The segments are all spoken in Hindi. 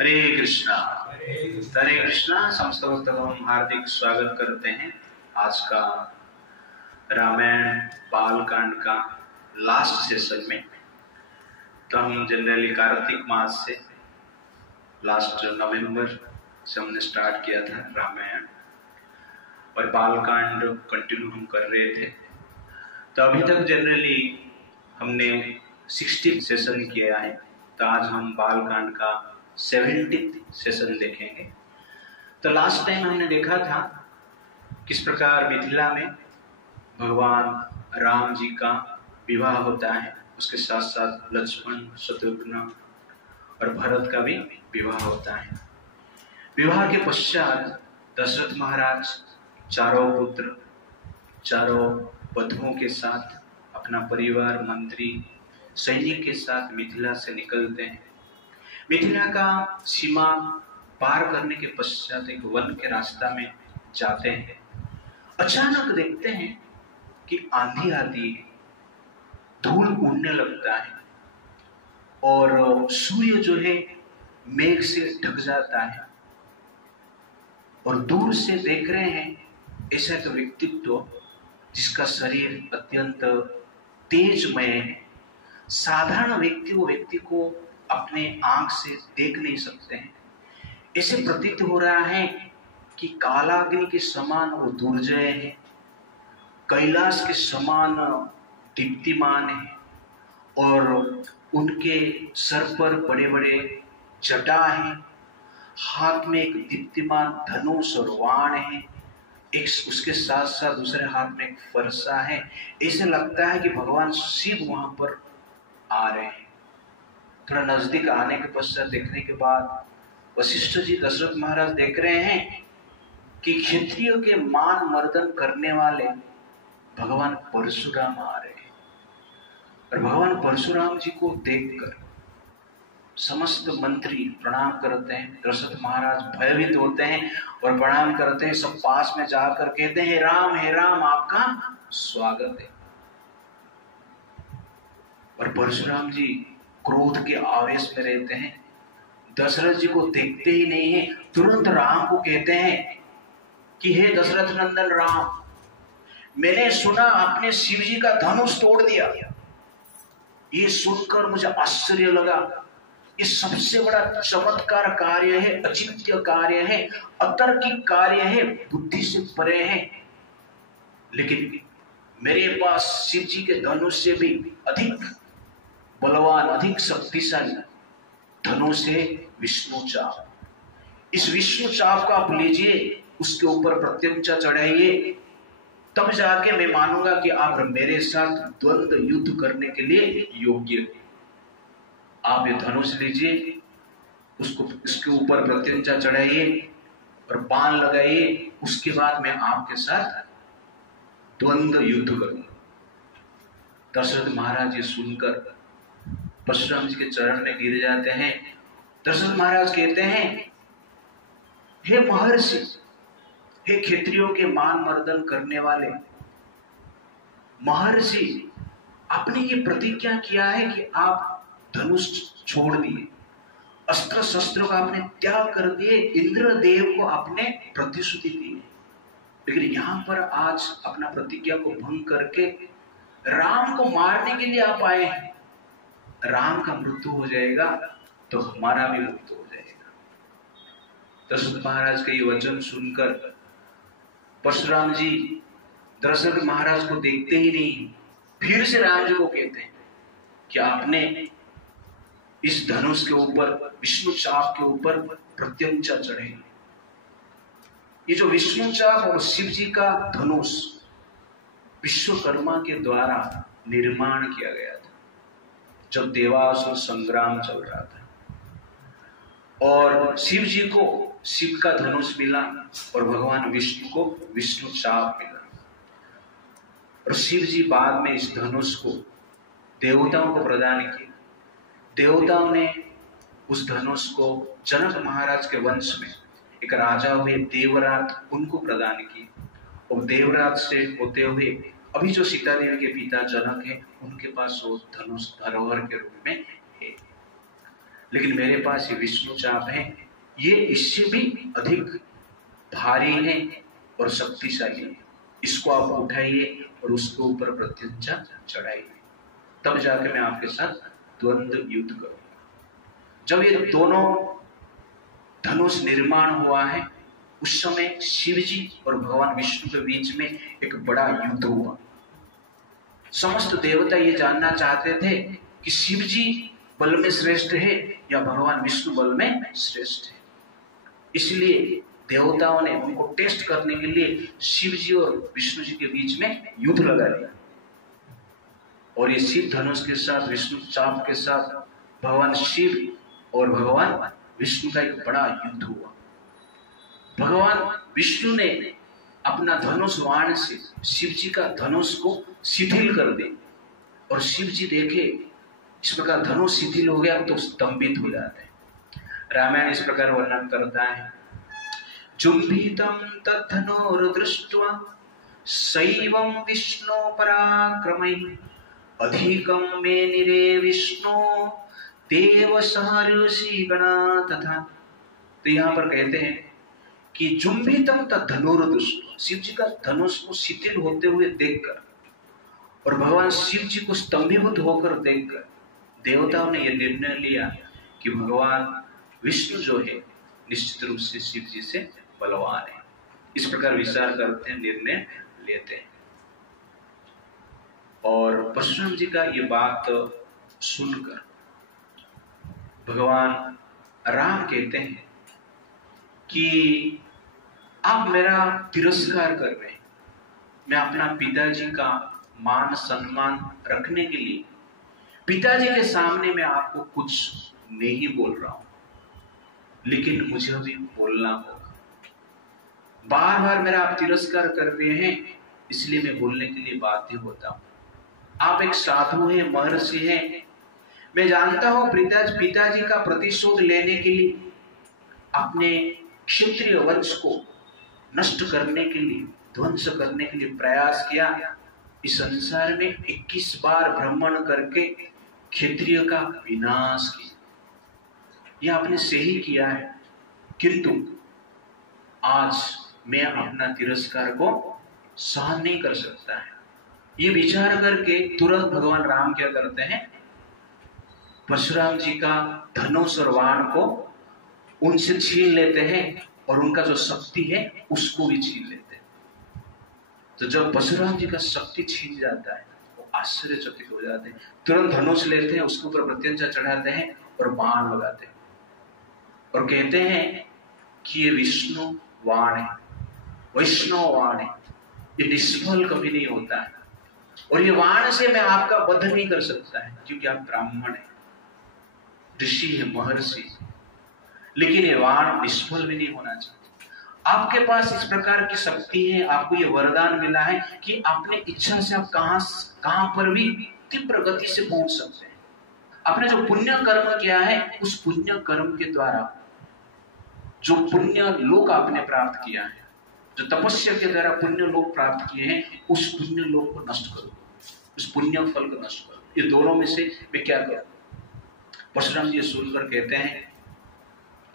हरे कृष्णा। समस्त भक्त को हम हार्दिक स्वागत करते हैं। आज का रामायण बालकांड का लास्ट सेशन में तो हम जनरली कार्तिक मास से लास्ट नवंबर से हमने स्टार्ट किया था रामायण, और बालकांड कंटिन्यू हम कर रहे थे। तो अभी तक जनरली हमने 60 सेशन किया है, तो आज हम बालकांड का 70 सेशन देखेंगे। तो लास्ट टाइम हमने देखा था किस प्रकार मिथिला में भगवान राम जी का विवाह होता है, उसके साथ साथ लक्ष्मण, शत्रुघ्न और भरत का भी विवाह होता है। विवाह के पश्चात दशरथ महाराज चारों पुत्र, चारों वधुओं के साथ अपना परिवार, मंत्री, सैनिक के साथ मिथिला से निकलते हैं। मिथिला का सीमा पार करने के पश्चात एक वन के रास्ता में जाते हैं। अचानक देखते हैं कि आंधी आती है, धूल उड़ने लगता है और सूर्य जो है मेघ से ढक जाता है, और दूर से देख रहे हैं ऐसा एक व्यक्तित्व जिसका शरीर अत्यंत तेजमय है। साधारण व्यक्ति वो व्यक्ति को अपने आंख से देख नहीं सकते हैं। ऐसे प्रतीत हो रहा है कि कालाग्नि के समान वो दुर्जय है, कैलाश के समान दीप्तिमान है, और उनके सर पर बड़े बड़े जटा है, हाथ में एक दीप्तिमान धनुष और बाण है, एक उसके साथ साथ दूसरे हाथ में एक फरसा है। ऐसे लगता है कि भगवान शिव वहां पर आ रहे हैं। थोड़ा नजदीक आने के पश्चात देखने के बाद वशिष्ठ जी दशरथ महाराज देख रहे हैं कि क्षत्रियों के मान मर्दन करने वाले भगवान परशुराम आ रहे हैं। और भगवान परशुराम जी को देखकर समस्त मंत्री प्रणाम करते हैं। दशरथ महाराज भयभीत होते हैं और प्रणाम करते हैं। सब पास में जाकर कहते हैं, हे राम आपका स्वागत है। और परशुराम जी क्रोध के आवेश में रहते हैं, दशरथ जी को देखते ही नहीं है। तुरंत राम को कहते हैं कि हे दशरथ नंदन राम, मैंने सुना आपने शिव जी का धनुष तोड़ दिया। ये सुनकर मुझे आश्चर्य लगा। ये सबसे बड़ा चमत्कार कार्य है, अचिंत्य कार्य है, अतर्किक कार्य है, बुद्धि से परे है। लेकिन मेरे पास शिव जी के धनुष से भी अधिक बलवान, अधिक शक्तिशाली धनुष है विष्णु चाप। इस विष्णु चाप का आप लीजिए, उसके ऊपर प्रत्यंचा चढ़ाइए, तब जाके मैं मानूंगा कि आप मेरे साथ द्वंद्व युद्ध करने के लिए योग्य हैं। आप ये धनुष लीजिए, उसको इसके ऊपर प्रत्यंचा चढ़ाइए और बाण लगाइए, उसके बाद मैं आपके साथ द्वंद्व युद्ध करूंगा। दशरथ महाराज ये सुनकर परशुराम जी के चरण में गिर जाते हैं। दशरथ महाराज कहते हैं, हे महर्षि, हे क्षत्रियों के मान मर्दन करने वाले महर्षि, आपने ये प्रतिज्ञा किया है कि आप धनुष छोड़ दिए, अस्त्र शस्त्रों का आपने त्याग कर दिए, इंद्रदेव को आपने प्रतिश्रुति दी है, लेकिन यहां पर आज अपना प्रतिज्ञा को भंग करके राम को मारने के लिए आप आए हैं। राम का मृत्यु हो जाएगा तो हमारा भी मृत्यु हो जाएगा। दशरथ महाराज के ये वचन सुनकर परशुराम जी दशरथ महाराज को देखते ही नहीं, फिर से राम जी को कहते हैं कि आपने इस धनुष के ऊपर, विष्णु चाप के ऊपर प्रत्यंचा चढ़े। ये जो विष्णु चाप और शिव जी का धनुष विश्वकर्मा के द्वारा निर्माण किया गया था जब देवासुर संग्राम चल रहा था, और शिव जी को शिव का धनुष मिला और भगवान विष्णु को विष्णु चाप मिला। और शिव जी बाद में इस धनुष को देवताओं को प्रदान किया। देवताओं ने उस धनुष को जनक महाराज के वंश में एक राजा हुए देवराज, उनको प्रदान किया, और देवराज से होते हुए अभी जो सीता देवी के पिता जनक है, उनके पास वो धनुष धरोहर के रूप में है। लेकिन मेरे पास ये विष्णु चाप है, ये इससे भी अधिक भारी है और शक्तिशाली है, इसको आप उठाइए और उसके ऊपर प्रत्यंचा चढ़ाइए, तब जाके मैं आपके साथ द्वंद्व युद्ध करूंगा। जब ये दोनों धनुष निर्माण हुआ है, उस समय शिव जी और भगवान विष्णु के बीच में एक बड़ा युद्ध हुआ। समस्त देवता ये जानना चाहते थे कि शिव जी बल में श्रेष्ठ है या भगवान विष्णु बल में श्रेष्ठ है। इसलिए देवताओं ने उनको टेस्ट करने के लिए शिव जी और विष्णु जी के बीच में युद्ध लगा दिया। और ये शिव धनुष के साथ, विष्णु चाप के साथ भगवान शिव और भगवान विष्णु का एक बड़ा युद्ध हुआ। भगवान विष्णु ने अपना धनुष बाण से शिव जी का धनुष को शिथिल कर दे, और शिव जी देखे इस प्रकार धनुष शिथिल हो गया तो स्तंभित हो जाते हैं। रामायण इस प्रकार वर्णन करता है, जुम्भितं तद्धनुर्दृष्ट्वा शैवं विष्णु पराक्रमै अधिकं मे निरे विष्णु देव सहर्षि गणा तथा। तो यहाँ पर कहते हैं कि जुम्भितं तद्धनुर्दृष्ट्वा, शिव जी का धनुष को शिथिल होते हुए देखकर और भगवान शिव जी को स्तंभीभूत होकर देखकर देवताओं ने यह निर्णय लिया कि भगवान विष्णु जो है निश्चित रूप से शिव जी से बलवान है। इस प्रकार विचार करते हैं, निर्णय लेते हैं। और परशुराम जी का ये बात सुनकर भगवान राम कहते हैं कि आप मेरा तिरस्कार कर रहे हैं, मैं अपना पिताजी का मान सम्मान रखने के लिए पिताजी के सामने मैं आपको कुछ नहीं बोल रहा हूं, लेकिन मुझे भी बोलना होगा। बार बार मेरा आप तिरस्कार कर रहे हैं, इसलिए मैं बोलने के लिए बाध्य होता हूं। आप एक साधु हैं, महर्षि हैं, मैं जानता हूं पिताजी का प्रतिशोध लेने के लिए अपने क्षत्रिय वंश को नष्ट करने के लिए, ध्वंस करने के लिए प्रयास किया। इस संसार में 21 बार भ्रमण करके क्षत्रिय का विनाश किया, यह आपने सही किया है, किंतु आज मैं अपना तिरस्कार को सहन नहीं कर सकता है। ये विचार करके तुरंत भगवान राम क्या करते हैं, परशुराम जी का धनुष और बाण को उनसे छीन लेते हैं और उनका जो शक्ति है उसको भी छीन लेते हैं। तो जब परशुराम जी का शक्ति छीन जाता है वो आश्चर्यचकित हो जाते हैं, तुरंत धनुष लेते हैं, उसके ऊपर प्रत्यंचा चढ़ाते हैं और बाण लगाते हैं और कहते हैं कि ये विष्णु बाण है, वैष्णव बाण है, ये निष्फल कभी नहीं होता है और ये बाण से मैं आपका वध नहीं कर सकता है, क्योंकि आप ब्राह्मण है, ऋषि है, महर्षि, लेकिन ये बाण निष्फल भी नहीं होना चाहिए। आपके पास इस प्रकार की शक्ति है, आपको ये वरदान मिला है कि अपने इच्छा से आप कहां पर भी तीव्र गति से पहुंच सकते हैं। आपने जो पुण्य कर्म किया है, उस पुण्य कर्म के द्वारा जो पुण्य लोक आपने प्राप्त किया है, जो तपस्या के द्वारा पुण्य लोक प्राप्त किए हैं, उस पुण्य लोक को नष्ट करो, उस पुण्य फल को नष्ट करो। ये दोनों में से मैं क्या करूं? परशुराम जी सुनकर कहते हैं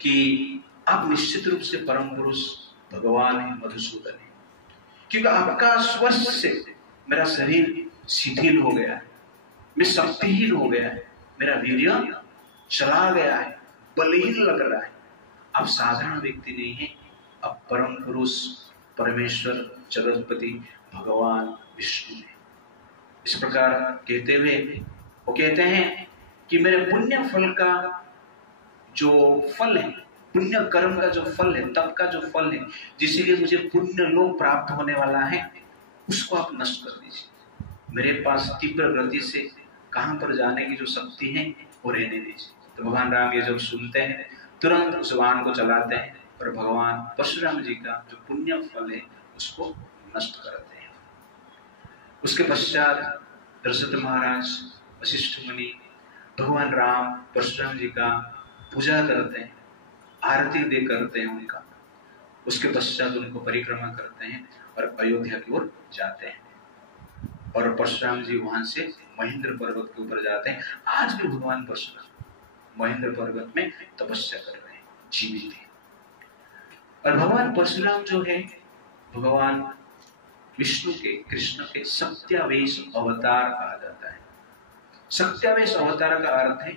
कि आप निश्चित रूप से परम पुरुष भगवान है, मधुसूदन है, क्योंकि आपका स्पर्श से मेरा शरीर शिथिल हो गया है, मैं शक्तिहीन हो गया है, मेरा वीर्य चला गया है, बलहीन लग रहा है। आप साधारण व्यक्ति नहीं है, आप परम पुरुष परमेश्वर जगतपति भगवान विष्णु है। इस प्रकार कहते हुए वो कहते हैं कि मेरे पुण्य फल का जो फल है, पुण्य कर्म का जो फल है, तप का जो फल है, जिसलिए मुझे पुण्य लोक प्राप्त होने वाला है, उसको आप नष्ट कर दीजिए। मेरे पास तीव्र गति से कहां पर जाने की जो शक्ति है वो रहने दीजिए। तो भगवान राम ये जब सुनते हैं तुरंत उस बाण को चलाते हैं और भगवान परशुराम जी का जो पुण्य फल है उसको नष्ट करते हैं। उसके पश्चात दशरथ महाराज, वशिष्ठ मुनि भगवान राम परशुराम जी का पूजा करते हैं, आरती दे करते हैं उनका। उसके पश्चात उनको परिक्रमा करते हैं और अयोध्या की ओर जाते हैं और परशुराम जी वहां से महेंद्र पर्वत के ऊपर जाते हैं। आज भी भगवान परशुराम महेंद्र पर्वत में तपस्या कर रहे हैं, जीवित है। और भगवान परशुराम जो है भगवान विष्णु के, कृष्ण के सत्यावेश अवतार कहा जाता है। सत्यावेश अवतार का अर्थ है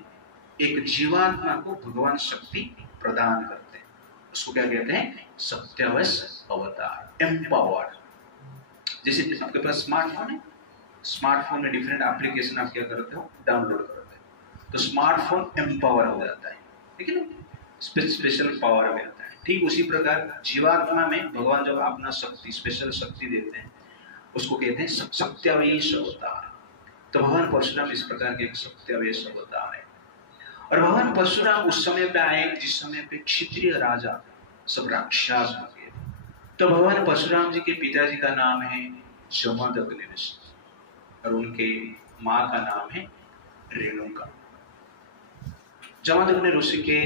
एक जीवात्मा को भगवान शक्ति प्रदान करते हैं, उसको क्या कहते हैं? सत्यावेश अवतार, एम्पावर्ड। जैसे आपके पास स्मार्टफोन है, स्मार्टफोन में डिफरेंट एप्लीकेशन आप क्या करते हो? डाउनलोड करते हो, तो स्मार्टफोन एम्पावर हो जाता है, ठीक है ना? स्पेशल पावर मिलता है। ठीक उसी प्रकार जीवात्मा में भगवान जब अपना शक्ति, स्पेशल शक्ति देते हैं, उसको कहते हैं सत्यावेश अवतार। तो भगवान परशुराम इस प्रकार के एक सत्यावेश अवतार है। और भगवान परशुराम उस समय पे आए जिस समय पे क्षत्रिय राजा सब राक्षस हो गए। तो भगवान परशुराम जी के पिताजी का नाम है जमदग्नि ऋषि और उनके माँ का नाम है रेणुका। जमदग्नि ऋषि के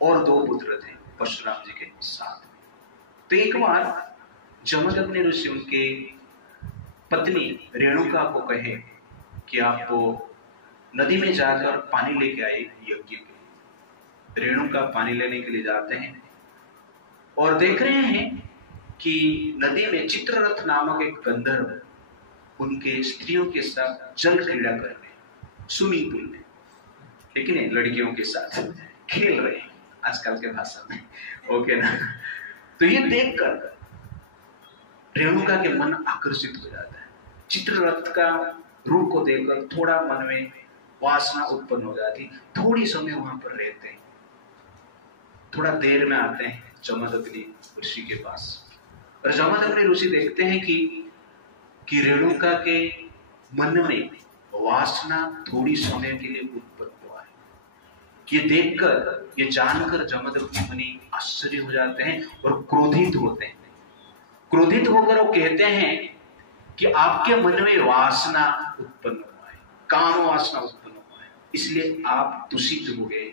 और 2 पुत्र थे परशुराम जी के साथ में। तो एक बार जमदग्नि ऋषि उनके पत्नी रेणुका को कहे कि आप नदी में जाकर पानी लेके आए यज्ञ के लिए। रेणुका पानी लेने के लिए जाते हैं और देख रहे हैं कि नदी में चित्ररथ नामक एक गंधर्व उनके स्त्रियों के साथ जल क्रीड़ा कर रहे हैं, स्विमिंग पूल में, लेकिन लड़कियों के साथ खेल रहे हैं आजकल के भाषा में, ओके ना? तो ये देखकर रेणुका के मन आकर्षित हो जाता है। चित्ररथ का रूप को देखकर थोड़ा मन में वासना उत्पन्न हो जाती। थोड़ी समय वहां पर रहते हैं, थोड़ा देर में आते हैं जमदग्नि ऋषि के पास। और जमदग्नि ऋषि देखते हैं कि रेणुका के मन में वासना थोड़ी समय के लिए उत्पन्न हुआ है। ये देखकर, ये जानकर जमदग्नि मुनि आश्चर्य हो जाते हैं और क्रोधित होते हैं। क्रोधित होकर वो कहते हैं कि आपके मन में वासना उत्पन्न हुआ है, काम वासना उत्पन्न हुआ है, इसलिए आप दूषित हो गए,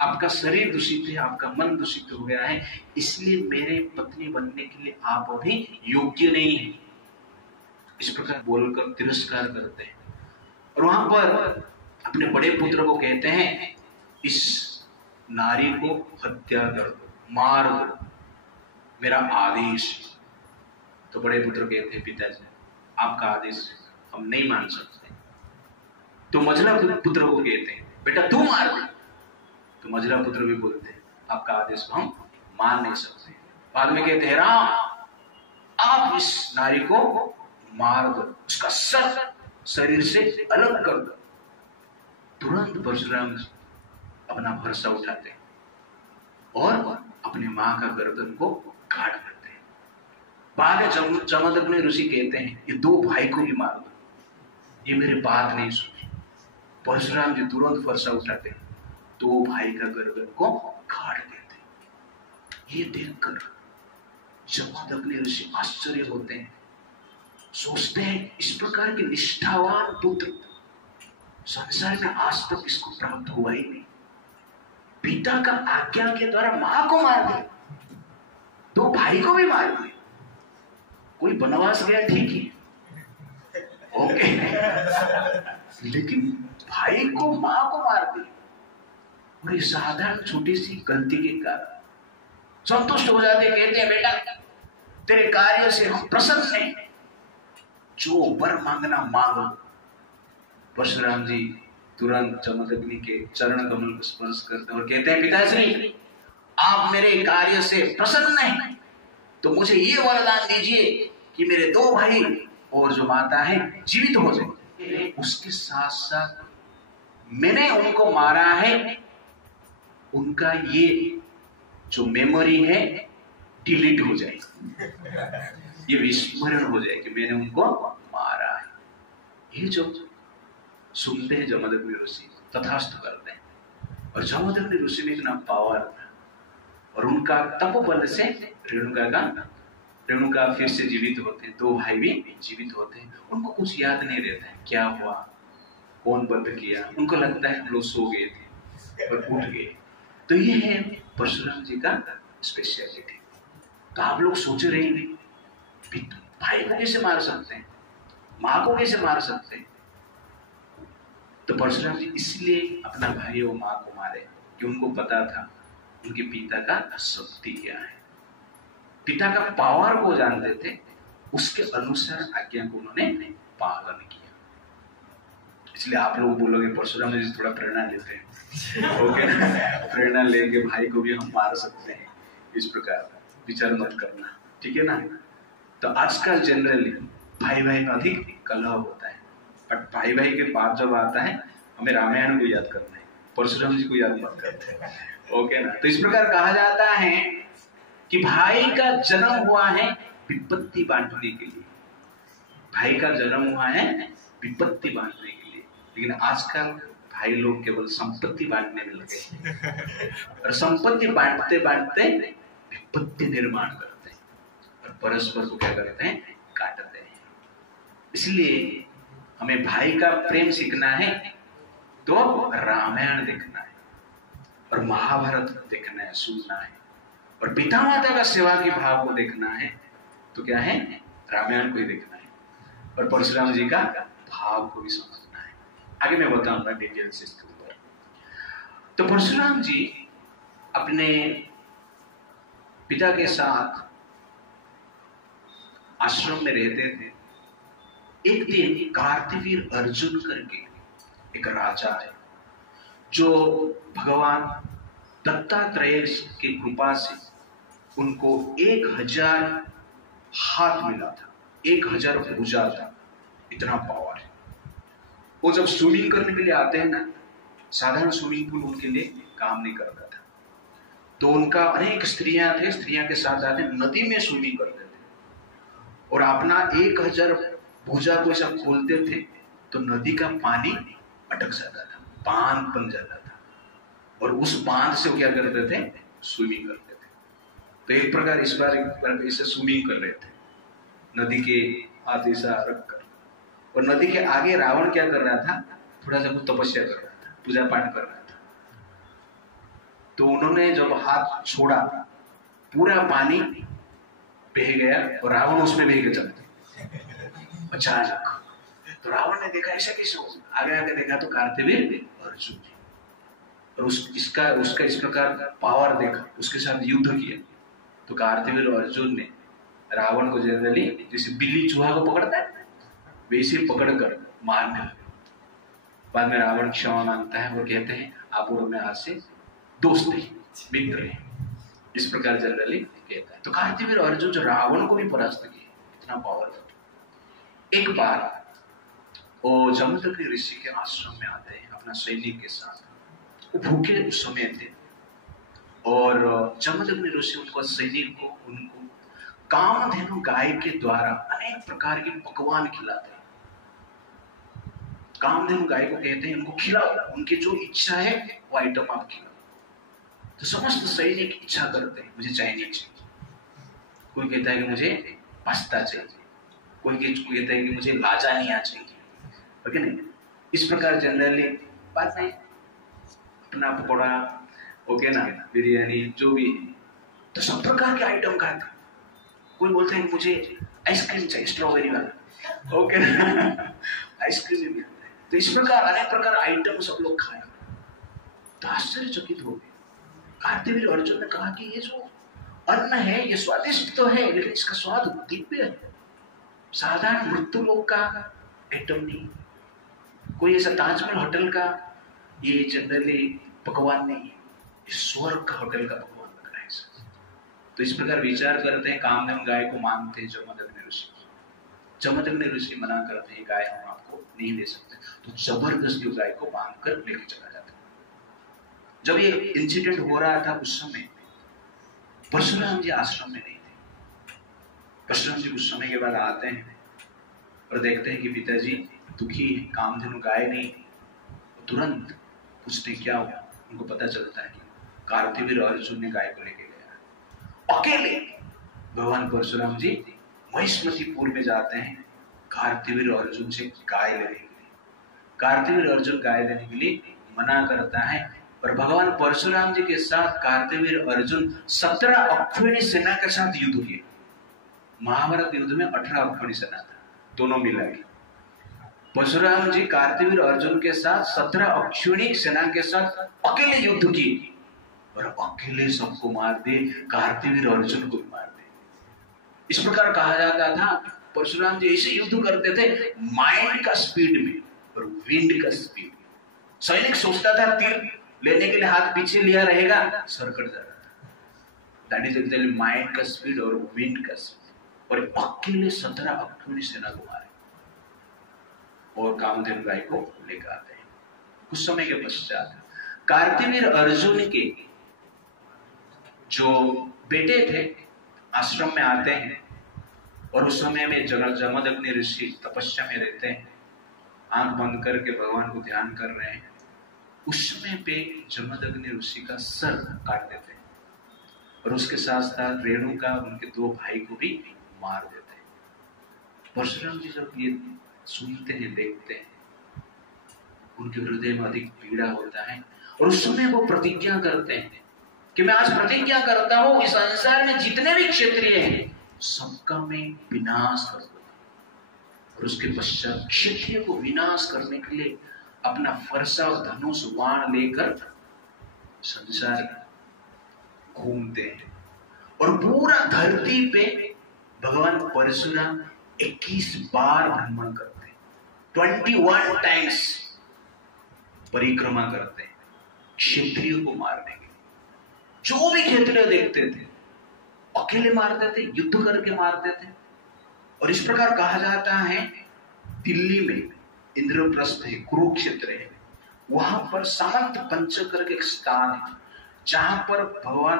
आपका शरीर दूषित है, आपका मन दूषित हो गया है, इसलिए मेरे पत्नी बनने के लिए आप अभी योग्य नहीं है। इस प्रकार बोलकर तिरस्कार करते हैं और वहां पर अपने बड़े पुत्र को कहते हैं इस नारी को हत्या कर दो, मार दो, मेरा आदेश। तो बड़े पुत्र कहते हैं पिताजी आपका आदेश हम नहीं मान सकते। तो मझला पुत्र को कहते हैं बेटा तू मार दे। तो मझला पुत्र भी बोलते हैं आपका आदेश हम मान नहीं सकते। बाद में कहते हैं राम आप इस नारी को मार दो, उसका सर शरीर से अलग कर दो। तुरंत परशुराम अपना भरसा उठाते हैं और अपने मां का गर्दन को काट देते हैं। बाद में जमदग्नि ऋषि कहते हैं ये 2 भाई को भी मार दो, ये मेरे बात नहीं सुनी। परशुराम जी तुरंत भरसा उठाते हैं, 2 भाई का गर्दन को काट देते हैं। ये देखकर जमदग्नि ऋषि आश्चर्य होते हैं, सोचते हैं इस प्रकार के निष्ठावान पुत्र संसार में आज तक इसको प्राप्त हुआ ही नहीं। पिता का आज्ञा के द्वारा मां को मार दिया, 2 भाई को भी मार दिया। कोई बनवास गया ठीक है, ओके, लेकिन भाई को मां को मार दिया। और ये साधारण छोटी सी गलती के कारण संतुष्ट हो जाते, कहते हैं बेटा तेरे कार्य से हम प्रसन्न हैं, जो वर मांगना मांगो। परशुराम जी तुरंत जमदग्नि के चरण कमल को स्पर्श करते हैं और कहते हैं पिताश्री आप मेरे कार्य से प्रसन्न हैं तो मुझे ये वरदान दीजिए कि मेरे 2 भाई और जो माता है जीवित हो जाए। उसके साथ साथ मैंने उनको मारा है, उनका ये जो मेमोरी है डिलीट हो जाए, ये विस्मरण हो जाए कि मैंने उनको मारा है। ये जो सुनते हैं जमदग्नि ऋषि तथास्तु करते हैं। और जमदग्नि ऋषि में इतना पावर था और उनका तप बल से रेणुका फिर से जीवित होते हैं, 2 भाई भी जीवित होते हैं। उनको कुछ याद नहीं रहता है क्या हुआ, कौन बंद किया, उनको लगता है हम लोग सो गए थे और उठ गए। तो ये है परशुराम जी का स्पेशलिटी। तो आप लोग सोच रहे हैं भाई को कैसे मार सकते हैं, माँ को कैसे मार सकते हैं? तो परशुराम जी इसलिए अपना भाई और माँ को मारे कि उनको पता था उनके पिता का शक्ति क्या है, पिता का पावर को जानते थे, उसके अनुसार आज्ञा को उन्होंने पालन किया। इसलिए आप लोग बोलोगे परशुराम जी थोड़ा प्रेरणा लेते हैं, ओके ना? प्रेरणा लेके भाई को भी हम मार सकते हैं, इस प्रकार विचार मत करना, ठीक है ना? तो आजकल जनरली भाई भाई में अधिक कलह होता है, बट भाई भाई के बाद जब आता है हमें रामायण को याद करना है, परशुराम जी को याद मत करते हैं, ओके ना? तो इस प्रकार कहा जाता है कि भाई का जन्म हुआ है विपत्ति बांटने के लिए, भाई का जन्म हुआ है विपत्ति बांटने के लिए, लेकिन आजकल भाई लोग केवल संपत्ति बांटने में लगे और संपत्ति बांटते बांटते विपत्ति निर्माण करते हैं और परस्पर को क्या करते हैं, काटते हैं। इसलिए हमें भाई का प्रेम सीखना है तो रामायण देखना है और महाभारत देखना है, सुनना है, और पिता माता का सेवा के भाव को देखना है तो क्या है, रामायण को ही देखना है, और परशुराम जी का भाव को भी समझना है। आगे मैं बताऊंगा डिटेल से इसके ऊपर। तो परशुराम जी अपने पिता के साथ आश्रम में रहते थे। एक दिन कार्तिवीर अर्जुन करके एक राजा है जो भगवान दत्तात्रेय की कृपा से उनको 1000 हाथ मिला था, 1000 भुजा था, इतना पावर है। वो जब स्विमिंग करने के लिए आते हैं ना, साधारण स्विमिंग पूल उनके लिए काम नहीं करता था, तो उनका अनेक स्त्रियां थे, स्त्रियां के साथ आते नदी में स्विमिंग करते थे और अपना 1000 भुजा को ऐसा खोलते थे तो नदी का पानी अटक जाता था, बांध बन जाता था, और उस बांध से वो क्या करते थे, स्विमिंग करते थे। तो एक प्रकार इस बार इसे स्विमिंग कर रहे थे नदी के हाथ ऐसा रख कर, और नदी के आगे रावण क्या कर रहा था, थोड़ा सा कुछ तपस्या कर रहा था, पूजा पाठ कर रहा था। तो उन्होंने जब हाथ छोड़ा पूरा पानी बह गया और रावण उसमें बह के चलते अचानक। तो रावण ने देखा ऐसा कैसे हो, आगे आगे देखा तो कार्तिवीर अर्जुन, और उसका इस प्रकार पावर देखा, उसके साथ युद्ध किया। तो कार्तिवीर अर्जुन ने रावण को जनरली जैसे बिल्ली चूहा को पकड़ता है वैसे पकड़कर मारने लगे। बाद में रावण क्षमा मांगता है और कहते हैं आप और मैं आज से दोस्त हैं, मित्र हैं, इस प्रकार जनरली कहता है। तो कार्तिवीर अर्जुन जो रावण को भी परास्त किया, इतना पावरफुल। एक बार वो जमदग्नि ऋषि के आश्रम में आते हैं अपना सैनिक के साथ, वो भूखे उस समय थे, और जमदग्नि ऋषि उनको सैनिक को उनको कामधेनु गाय के द्वारा अनेक प्रकार के पकवान खिलाते हैं। कामधेनु गाय को कहते हैं उनको खिलाओ, उनकी जो इच्छा है वो आइटम आप खिलाओ। तो समस्त सैनिक इच्छा करते हैं मुझे चाइनीज चाहिए, कोई कहता है कि मुझे पास्ता चाहिए, कोई कहता है कि मुझे लाजानिया चाहिए, ओके नहीं? इस प्रकार जनरली बात नहीं, अपना पकौड़ा, ओके ना, बिरयानी जो भी है, तो सब प्रकार के आइटम खाता। कोई बोलते हैं मुझे आइसक्रीम चाहिए स्ट्रॉबेरी वाला, ओके ना, आइसक्रीम भी मिलता है। तो इस प्रकार अनेक प्रकार आइटम सब लोग खाए। तो आश्चर्यचकित हो गए। कार्तिवीर अर्जुन ने कहा कि ये जो अन्न है ये स्वादिष्ट तो है, लेकिन इसका स्वाद दिव्य है, साधारण मृत्यु लोक का आइटम नहीं, कोई ऐसा ताजमहल होटल का ये जनरली पकवान नहीं है, स्वर्ग का होटल का पकवान लग रहा है। तो इस प्रकार विचार करते हैं, कामधेनु गाय को मांगते हैं जमदग्नि ऋषि। जमदग्नि ऋषि मना करते हैं गाय हम आपको नहीं दे सकते, तो जबरदस्ती गाय को बांध कर लेके चला जाता है। जब ये इंसिडेंट हो रहा था उस समय परशुराम जी आश्रम में नहीं थे। परशुराम जी कुछ समय के बाद आते हैं और देखते हैं कि पिताजी दुखी, कामधेनु गाय नहीं, तुरंत पूछते क्या हुआ। उनको पता चलता है कि कार्तिवीर अर्जुन ने गाय को लेके गया। अकेले भगवान परशुराम जी महिष्मतीपुर में जाते हैं कार्तिवीर अर्जुन से गाय लेने के लिए। कार्तिवीर अर्जुन गाय लेने के लिए मना करता है, और भगवान परशुराम जी के साथ कार्तिवीर अर्जुन 17 अक्षौहिणी सेना के साथ युद्ध किया। महाभारत युद्ध में 18 अक्षौहिणी सेना था, दोनों मिला के। परशुराम जी कार्तवीर अर्जुन के साथ 17 अक्षौहिणी सेना के साथ अकेले युद्ध किए और अकेले सबको मार दे, कार्तवीर अर्जुन को मार दे। इस प्रकार कहा जाता था परशुराम जी ऐसे युद्ध करते थे माइंड का स्पीड में और विंड का स्पीड। सैनिक सोचता था तीर लेने के लिए हाथ पीछे लिया रहेगा, सर कट जाता था। दैट इज एक्चुअली माइंड का स्पीड और विंड का स्पीड। और अकेले 17 अक्षौहिणी सेना को मारे और कामधेनु गाय को लेकर आते हैं। कुछ समय के पश्चात कार्तवीर अर्जुन के जो बेटे थे आश्रम में आते हैं और उस समय में जमदग्नि ऋषि तपस्या में रहते हैं, आंख बंद करके भगवान को ध्यान कर रहे हैं। उस समय पे जमदग्नि ऋषि का सर काट देते हैं और उसके साथ साथ रेणुका उनके 2 भाई को भी मार देते हैं। परशुराम जी जब ये सुनते हैं, देखते हैं, उनके हृदय में अधिक पीड़ा होता है और उस समय वो प्रतिज्ञा करते हैं कि मैं आज प्रतिज्ञा करता हूं इस संसार में जितने भी क्षत्रिय हैं सबका मैं विनाश कर दूंगा। और उसके पश्चात क्षत्रिय को विनाश करने के लिए अपना फरसा और धनुष बाण लेकर संसार घूमते हैं और पूरा धरती पे भगवान परशुराम 21 बार भ्रमण करते हैं, 21 टाइम्स परिक्रमा करते हैं क्षत्रियों को मारने के लिए। जो भी क्षत्रिय देखते थे अकेले मारते थे, युद्ध करके मारते थे। और इस प्रकार कहा जाता है दिल्ली में इंद्रप्रस्थ है, कुरुक्षेत्र है, वहां पर सामंत पंचकर के एक स्थान है जहां पर भगवान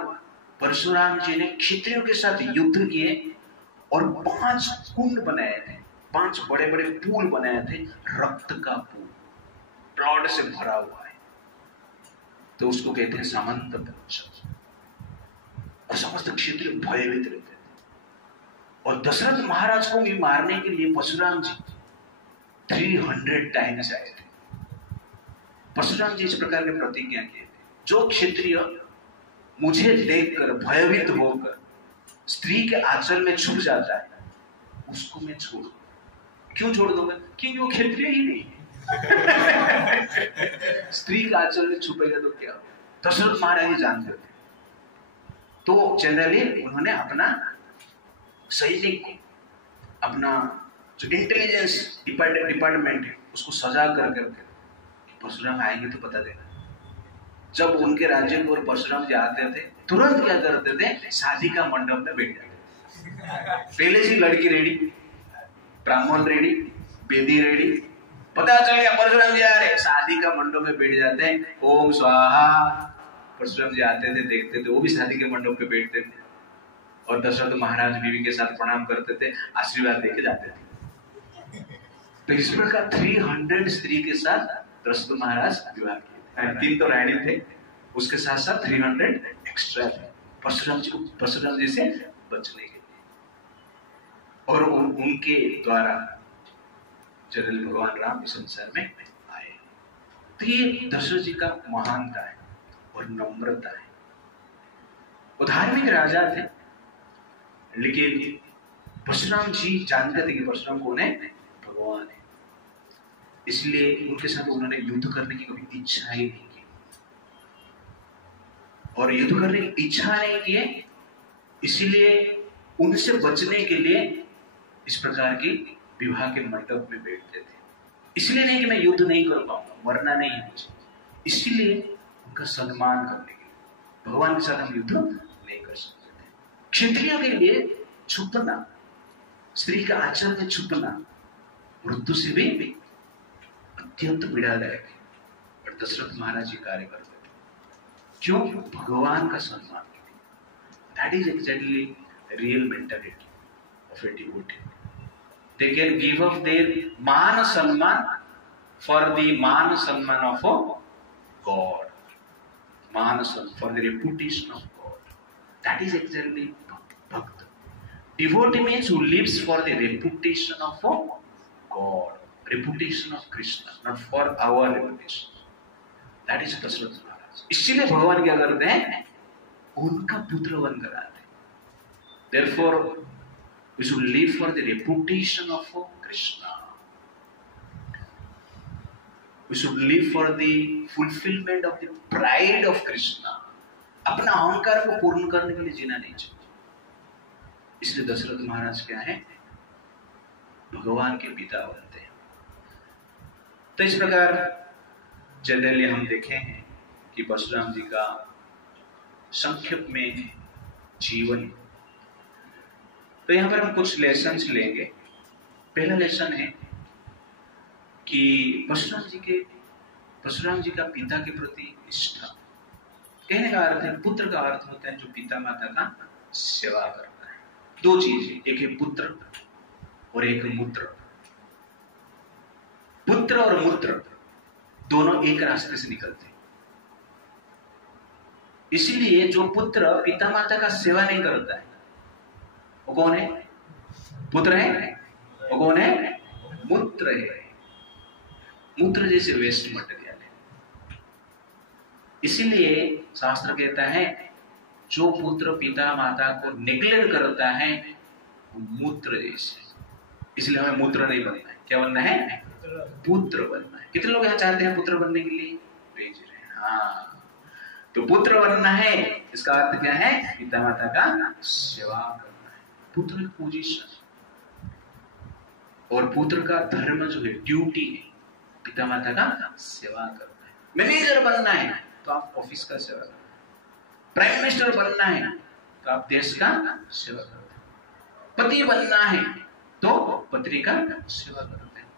परशुराम जी ने क्षत्रियों के साथ युद्ध किए और 5 कुंड बनाए थे, 5 बड़े बड़े पूल बनाए थे, रक्त का पूल, ब्लड से भरा हुआ है। तो उसको कहते हैं सामंत पंचक। और समस्त क्षत्रिय भयभीत रहते थे। और दशरथ महाराज को भी मारने के लिए परशुराम जी 300 टाइम्स आए थे। परशुराम जी इस प्रकार के प्रतिज्ञा किए थे, जो क्षत्रिय मुझे देखकर भयभीत होकर स्त्री के आंचल में छुप जाता है उसको मैं छोड़ दूंगा। क्यों छोड़ दूंगा? क्योंकि वो क्षत्रिय ही नहीं है। स्त्री के आंचल में छुपेगा तो क्या होगा? दशरथ महाराज ही जानते थे। तो जनरली उन्होंने अपना सैनिक को, अपना जो इंटेलिजेंस डिपार्टमेंट है उसको सजा कर परशुराम आएंगे तो पता देना। जब उनके राज्य को परशुराम जी आते थे तुरंत क्या करते थे, शादी का मंडप में बैठ जाते थे। पहले से लड़की रेडी, ब्राह्मण रेडी, बेदी रेडी, पता चल गया परशुराम जी आ रहे, शादी का मंडप में बैठ जाते हैं। ओम स्वाहा। परशुराम जी आते थे, देखते थे, वो भी शादी के मंडप पे बैठते थे और दशरथ महाराज बीवी के साथ प्रणाम करते थे, आशीर्वाद देके जाते थे। तो इस प्रकार 300 स्त्री के साथ दशरथ महाराज विवाह किए। 3 तो रानी थे, उसके साथ साथ 300 एक्स्ट्रा थे परशुराम जी से बचने के लिए। और उनके द्वारा जनरल भगवान राम इस संसार में आए। तो ये दशरथ जी का महानता है और नम्रता है। वो धार्मिक राजा थे, लेकिन परशुराम जी जानते थे कि परशुराम कौन है? भगवान है। इसलिए उनके साथ उन्होंने युद्ध करने की कभी इच्छा ही नहीं की। और युद्ध करने की इच्छा नहीं की, इसलिए उनसे बचने के लिए इस प्रकार की विवाह के मंडप में बैठते थे। इसलिए नहीं कि मैं युद्ध नहीं कर पाऊंगा, मरना नहीं है मुझे, इसलिए उनका सम्मान करने के लिए। भगवान के साथ हम युद्ध नहीं कर सकते थे। क्षत्रियों के लिए छुपना, स्त्री का आचरण में छुपना मृत्यु से भी अत्यंत पीड़ादायक है। और दशरथ महाराज जी कार्य करते थे। क्यों? भगवान का सम्मान। That is exactly real mentality of a devotee. They can give up their man सम्मान for the man सम्मान of God. Man सम्मान for the reputation of God. That is exactly bhakt. Devotee means who lives for the reputation of God, reputation of Krishna, not for our reputation. That is Dashrath Maharaj. इसलिए भगवान क्या करते हैं? उनका पुत्र वन कराते हैं। Therefore, we should live for the reputation of Krishna. We should live for the fulfillment of the pride of Krishna. अपना अहंकार को पूर्ण करने के लिए जीना नहीं चाहिए। इसलिए दशरथ महाराज क्या है, भगवान के पिता बनते हैं। तो इस प्रकार जनरली हम देखे हैं कि परशुराम जी का संक्षिप्त में जीवन। तो यहाँ पर हम कुछ लेसन्स लेंगे। पहला लेसन है कि परशुराम जी का पिता के प्रति निष्ठा। कहने का अर्थ है, पुत्र का अर्थ होता है जो पिता माता का सेवा करता है। दो चीजें, एक है पुत्र और एक मूत्र। पुत्र और मूत्र दोनों एक रास्ते से निकलते हैं। इसीलिए जो पुत्र पिता माता का सेवा नहीं करता है वो कौन है? पुत्र है। वो कौन है? मूत्र है। मूत्र जैसे वेस्ट मटेरियल है। इसीलिए शास्त्र कहता है जो पुत्र पिता माता को नेग्लेक्ट करता है वो मूत्र जैसे। इसलिए हमें मूत्र नहीं बनना है। क्या बनना है? पुत्र बनना है। कितने लोग यहाँ चाहते हैं पुत्र बनने के लिए? भेज रहे हैं। हाँ, तो पुत्र बनना है, इसका अर्थ क्या है? पिता माता का सेवा करना है। पुत्र की पोजीशन और पुत्र का धर्म जो है, ड्यूटी है, पिता माता का सेवा करना है। मैनेजर बनना है तो आप ऑफिस का सेवा करते हैं। प्राइम मिनिस्टर बनना है तो आप देश का सेवा करते हैं। पति बनना है तो पत्नी का सेवा करते हैं।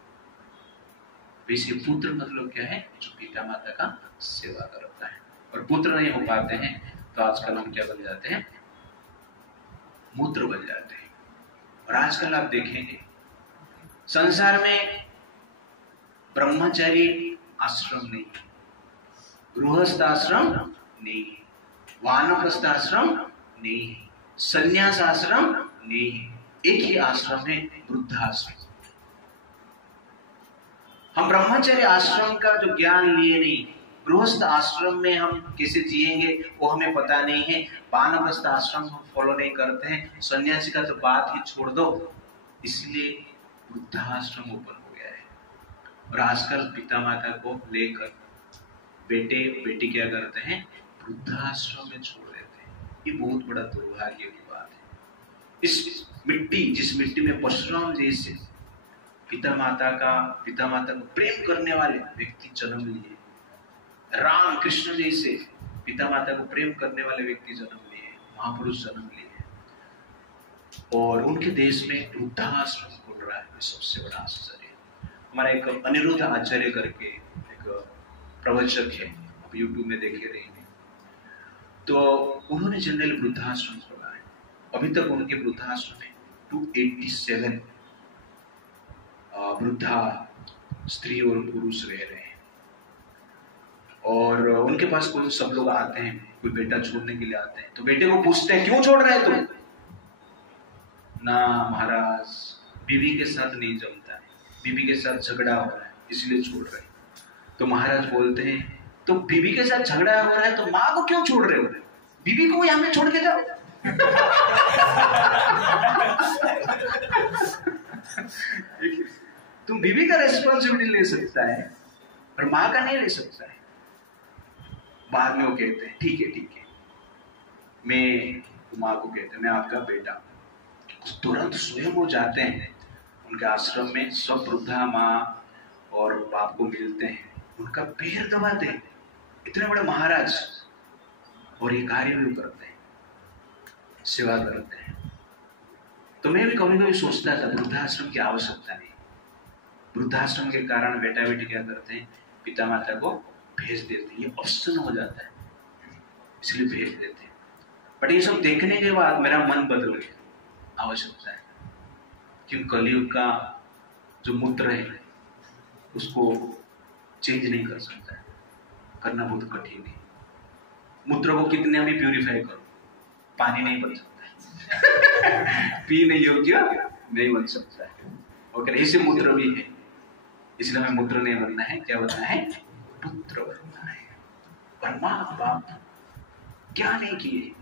वैसे पुत्र मतलब क्या है? जो पिता माता का सेवा करता है। और पुत्र नहीं हो पाते हैं तो आजकल हम क्या बन जाते हैं? मूत्र बन जाते हैं। और आजकल आप देखेंगे संसार में ब्रह्मचारी आश्रम नहीं है, गृहस्थ आश्रम नहीं है, वानप्रस्थ आश्रम नहीं है, संन्यास आश्रम नहीं है। एक ही आश्रम है, वृद्धाश्रम। हम ब्रह्मचर्य आश्रम का जो ज्ञान लिए नहीं, गृहस्थ आश्रम में हम कैसे जिएंगे वो हमें पता नहीं है, वानप्रस्थ आश्रम हम फॉलो नहीं करते हैं, सन्यासी का तो बात ही छोड़ दो। इसलिए वृद्धाश्रम ओपन हो गया है। और आजकल पिता माता को लेकर बेटे बेटी क्या करते हैं? वृद्धाश्रम में छोड़ देते हैं। ये बहुत बड़ा दुर्भाग्य की बात है। इस मिट्टी, जिस मिट्टी में परशुराम जैसे पिता माता को प्रेम करने वाले व्यक्ति जन्म लिए, राम कृष्ण जैसे पिता माता को प्रेम करने वाले व्यक्ति जन्म लिए, महापुरुष जन्म लिए, और उनके देश में वृद्धाश्रम खुल रहा है। ये सबसे बड़ा आश्चर्य। हमारा एक अनिरुद्ध आचार्य करके एक प्रवचक है, आप यूट्यूब में देखे रहेंगे, तो उन्होंने जनरल वृद्धाश्रम खोला है। अभी तक उनके वृद्धाश्रम में 287 वृद्धा स्त्री और पुरुष रह रहे हैं। और उनके पास कोई सब लोग आते हैं, कोई बेटा छोड़ने के लिए आते हैं, तो बेटे को पूछते हैं क्यों छोड़ रहे हैं तुम? ना महाराज, बीवी के साथ नहीं जमता है, बीवी के साथ झगड़ा हो रहा है इसलिए छोड़ रहे हैं। तो महाराज बोलते हैं तो बीवी के साथ झगड़ा हो रहा है तो माँ को क्यों छोड़ रहे हो? बीवी को यहाँ में छोड़ के जाओ। तुम बीवी का रेस्पॉन्सिबिलिटी ले सकता है और माँ का नहीं ले सकता है। बाद में वो कहते हैं ठीक है, मैं माँ को कहते हैं मैं आपका बेटा। तुरंत स्वयं वो जाते हैं उनके आश्रम में, सब वृद्धा माँ और बाप को मिलते हैं, उनका पैर दबाते हैं, इतने बड़े महाराज, और ये कार्य भी करते हैं, सेवा करते हैं। तो मैं भी कभी कभी सोचता था वृद्धाश्रम की आवश्यकता नहीं। वृद्धाश्रम के कारण बेटा बेटी क्या करते हैं? पिता माता को भेज देते हैं। ये ऑप्शन हो जाता है इसलिए भेज देते हैं। बट ये सब देखने के बाद मेरा मन बदल गया। आवश्यकता है, क्योंकि कलयुग का जो मूत्र है उसको चेंज नहीं कर सकता है, करना बहुत कठिन है। मूत्र को कितने भी प्यूरिफाई करो, पानी नहीं बन सकता है। पीने योग्य नहीं बन सकता है। और ऐसे मूत्र भी है, इसलिए हमें मूत्र नहीं बनना है। क्या बनना है? पुत्र बनना है। पर माँ बाप क्या नहीं किए?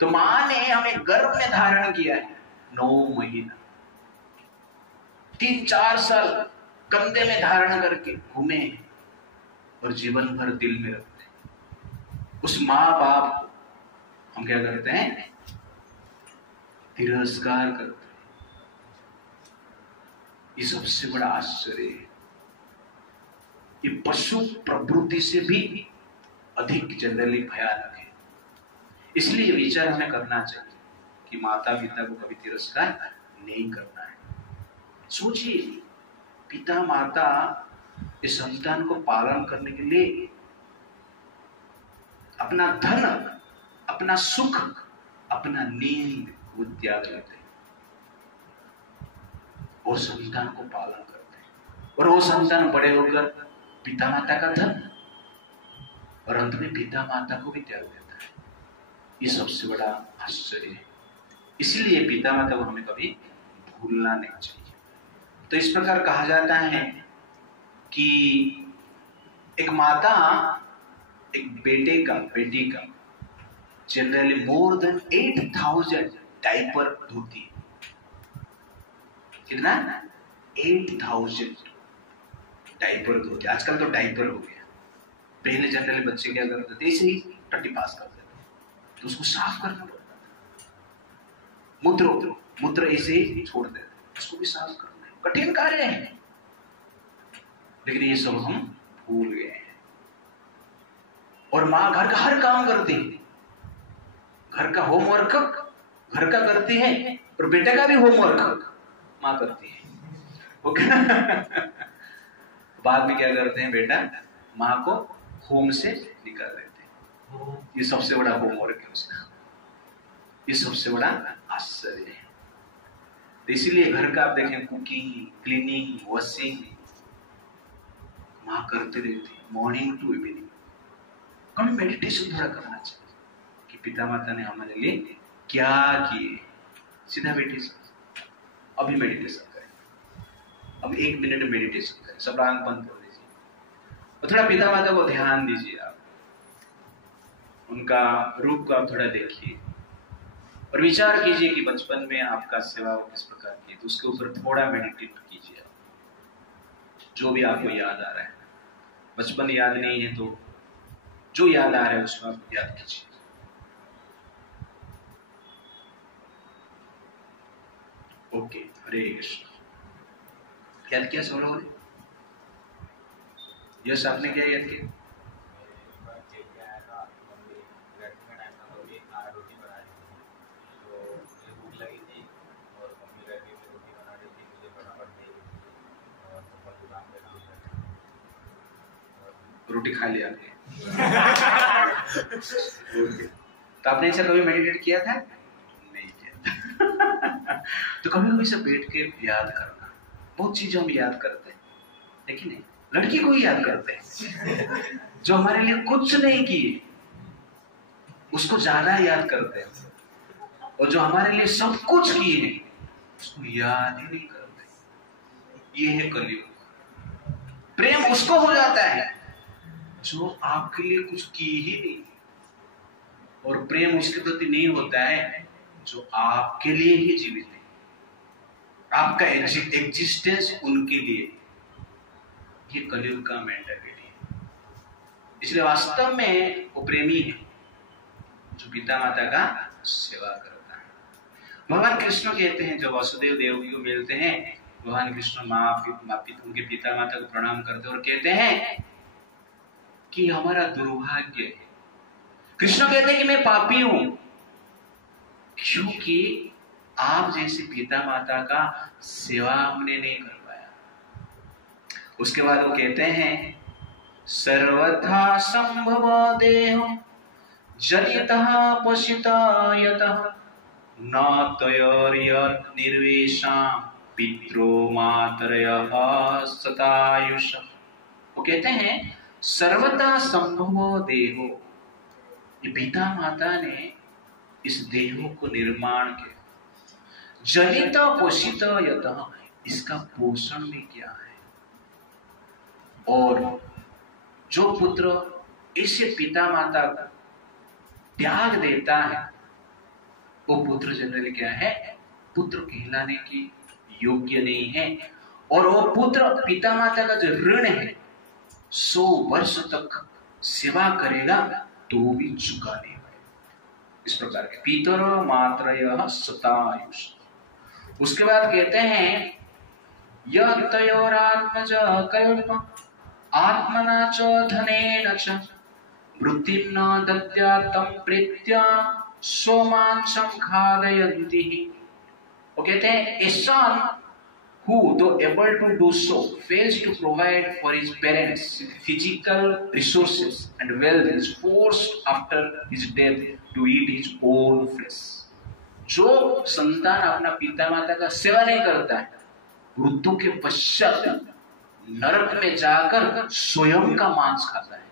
तो माँ ने हमें गर्भ में धारण किया है 9 महीना, 3-4 साल कंधे में धारण करके घूमे और जीवन भर दिल में रखते हैं। उस माँ बाप को हम क्या करते हैं? तिरस्कार करते हैं। ये सबसे बड़ा आश्चर्य है। ये पशु प्रवृत्ति से भी अधिक जनरली भयानक है। इसलिए विचार हमें करना चाहिए कि माता पिता को कभी तिरस्कार नहीं करना है। सोचिए, पिता माता इस संतान को पालन करने के लिए अपना धन, अपना सुख, अपना नींद वो त्याग देते हैं और संतान को पालन करते हैं। और वो संतान बड़े होकर पिता माता का धन और अंत में पिता माता को भी त्याग देता है। ये सबसे बड़ा आश्चर्य है। इसलिए पिता माता को हमें कभी भूलना नहीं चाहिए। तो इस प्रकार कहा जाता है कि एक माता एक बेटी का जनरली मोर देन 8,000 डायपर धोती है। कितना? 8,000 डायपर धोती। आजकल तो डायपर हो गया। पहले जनरली बच्चे क्या करते थे? ऐसे ही टट्टी पास करते थे तो उसको साफ करना पड़ता था। मूत्र ऐसे ही छोड़ देते, उसको भी साफ करना है। कठिन कार्य है, लेकिन ये सब हम भूल गए हैं। और माँ घर का हर काम करती है, घर का होमवर्क घर का करती है और बेटे का भी होमवर्क माँ करती है। ओके बाद में क्या करते हैं? बेटा माँ को होम से निकाल देते हैं। ये सबसे बड़ा होमवर्क है उसका। ये सबसे बड़ा आश्चर्य है। तो इसीलिए घर का आप देखें, कुकिंग, क्लीनिंग, वॉशिंग माँ करते रहती है मॉर्निंग टू इवनिंग। हमें मेडिटेशन थोड़ा करना चाहिए कि पिता माता ने हमारे लिए क्या किए। सीधा मेडिटेशन, अभी मेडिटेशन करें, अब 1 मिनट मेडिटेशन करें, सब आंख बंद कर दीजिए और थोड़ा पिता माता को ध्यान दीजिए। आप उनका रूप को आप थोड़ा देखिए और विचार कीजिए कि बचपन में आपका सेवा किस प्रकार की, तो उसके ऊपर थोड़ा मेडिटेट कीजिए। जो भी आपको याद आ रहा है, बचपन याद नहीं है तो जो याद आ रहा है उसको आप याद कीजिए। ओके, हरे कृष्ण। याद किया सौरभ ने? यस, आपने क्या याद किया? रोटी खा लिया आपने? तो आपने ऐसा कभी मेडिटेट किया था? नहीं किया। तो कभी कभी सब बैठ के याद करना। बहुत चीजें हम याद करते हैं, लेकिन लड़की को ही याद करते हैं जो हमारे लिए कुछ नहीं किए, उसको ज्यादा याद करते हैं। और जो हमारे लिए सब कुछ किए हैं उसको याद ही नहीं करते। ये है कलयुग। प्रेम उसको हो जाता है जो आपके लिए कुछ की ही नहीं, और प्रेम उसके प्रति नहीं होता है जो आपके लिए ही जीवित है। आपका एग्जिस्टेंस उनके लिए। ये कलयुग का मेंटालिटी है। इसलिए वास्तव में वो प्रेमी है जो पिता माता का सेवा करता है। भगवान कृष्ण कहते हैं, जब वसुदेव देवकी को मिलते हैं, भगवान कृष्ण उनके पिता माता को प्रणाम करते हैं और कहते हैं कि हमारा दुर्भाग्य है। कृष्ण कहते हैं कि मैं पापी हूं, क्योंकि आप जैसे पिता माता का सेवा हमने नहीं कर पाया। उसके बाद वो कहते हैं, सर्वथा संभव देह जनितः पशितः यतः न तयोर्यत् निर्वेशां पित्रो मातरयः सतायुष। वो कहते हैं सर्वथा संभव देहो, ये पिता माता ने इस देह को निर्माण किया। जनित पोषित यतः, इसका पोषण भी किया है। और जो पुत्र ऐसे पिता माता को त्याग देता है, वो पुत्र जनरली क्या है? पुत्र कहलाने की योग्य नहीं है और वो पुत्र पिता माता का जो ऋण है 100 वर्ष तक सेवा करेगा तो वो भी चुका नहीं पाएगा। इस प्रकार के पितर मात्रयः शतायुष। उसके बाद कहते हैं यः तयोरात्मज कल्प आत्मना च धनेन च वृत्तिं न दद्यातं प्रीत्या सोमांसं खादयन्ति। वो कहते हैं a son who, though able to do so, fails to provide for his parents physical resources and wealth, is forced after his death to eat his own flesh. जो संतान अपना पिता माता का सेवा नहीं करता है, मृत्यु के पश्चात नरक में जाकर स्वयं का मांस खाता है।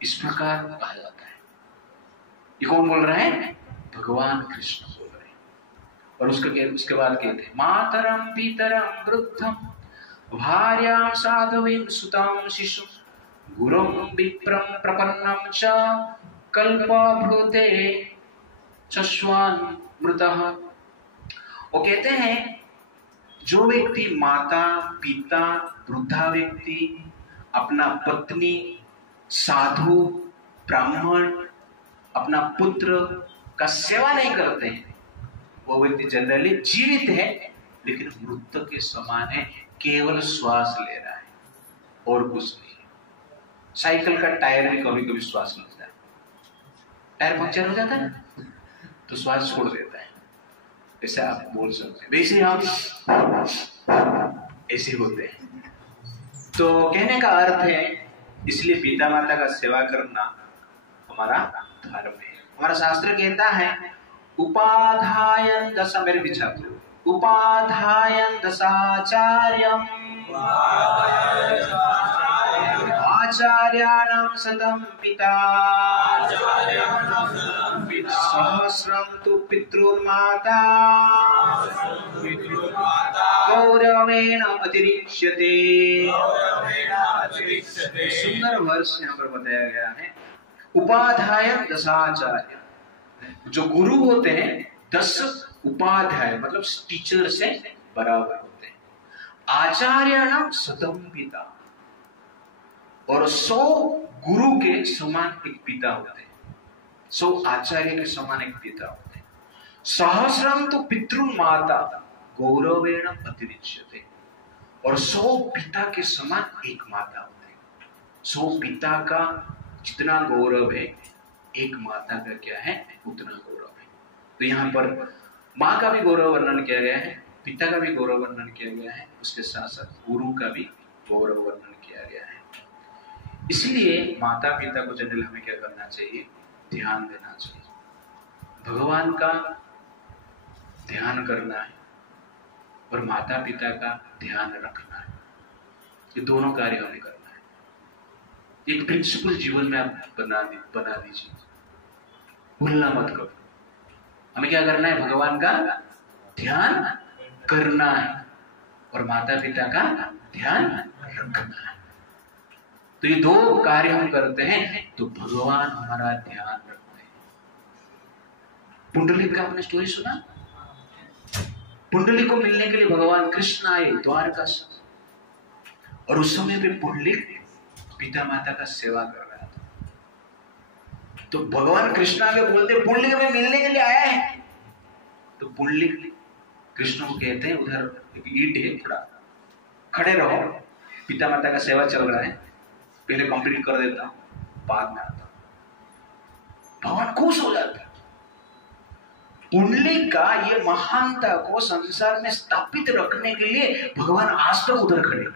इस प्रकार कहा जाता है। ये कौन बोल रहे हैं? भगवान कृष्ण बोल रहे हैं। और उसके बाद कहते हैं मातरम पितरम वृद्धम भार्यां साधवीं सुतां शिशु गुरुं विप्रं प्रपन्नं च कल्पभृते चश्वान मृतः। वो कहते हैं जो व्यक्ति माता पिता वृद्धा व्यक्ति अपना पत्नी साधु ब्राह्मण अपना पुत्र का सेवा नहीं करते हैं, वो व्यक्ति जनरली जीवित है लेकिन मृत के समान है, केवल श्वास ले रहा है और कुछ नहीं। साइकिल का टायर भी कभी कभी श्वास लेता है, टायर पंक्चर हो जाता है तो श्वास छोड़ देता है, ऐसे आप बोल सकते हैं। वैसे हम ऐसे होते हैं। तो कहने का अर्थ है इसलिए पिता माता का सेवा करना हमारा धर्म है। हमारा शास्त्र कहता है उपाध्यायं दश, मेरे पीछे उपाध्यायं दशाचार्यम् आचार्याणां शतं पिता सहस्रं तु पितृर्माता गौरवेण अतिरिच्यते। सुंदर वर्ष यहाँ पर बताया गया है। उपाध्याय दशाचार्य, जो गुरु होते हैं 10 उपाध्याय मतलब टीचर से बराबर होते हैं। आचार्याणां शतं पिता, और 100 गुरु के समान एक पिता होते हैं, 100 आचार्य के समान एक पिता होते हैं। सहस्रम तो पितृमाता गौरवेण अतिरिच्यते, और 100 पिता के समान एक माता होते हैं। 100 पिता का जितना गौरव है एक माता का क्या है उतना गौरव है। तो यहाँ पर माँ का भी गौरव वर्णन किया गया है, पिता का भी गौरव वर्णन किया गया है, उसके साथ साथ गुरु का भी गौरव वर्णन किया गया है। इसलिए माता पिता को जनरल हमें क्या करना चाहिए? ध्यान देना चाहिए, भगवान का ध्यान करना है और माता पिता का ध्यान रखना है। ये दोनों कार्य हमें करना है। एक प्रिंसिपल जीवन में आप बना दीजिए, भूलना मत करो। हमें क्या करना है? भगवान का ध्यान करना है और माता पिता का ध्यान रखना है। तो ये 2 कार्य हम करते हैं तो भगवान हमारा ध्यान रखते हैं। पुंडलिक का आपने स्टोरी सुना? पुंडलिक को मिलने के लिए भगवान कृष्ण आए द्वारका से, और उस समय पे पुंडलिक पिता माता का सेवा कर रहा था। तो भगवान कृष्ण आगे बोलते पुंडलिक में मिलने के लिए आया है। तो पुंडलिक कृष्ण को कहते हैं उधर एक ईंट है, थोड़ा खड़े रहो, पिता माता का सेवा चल रहा है, पहले कंप्लीट कर देता हूं बाद में आता हूं। भगवान खुश हो जाते हैं। पुंडलिक का ये महानता को संसार में स्थापित रखने के लिए भगवान आज तक उधर खड़े।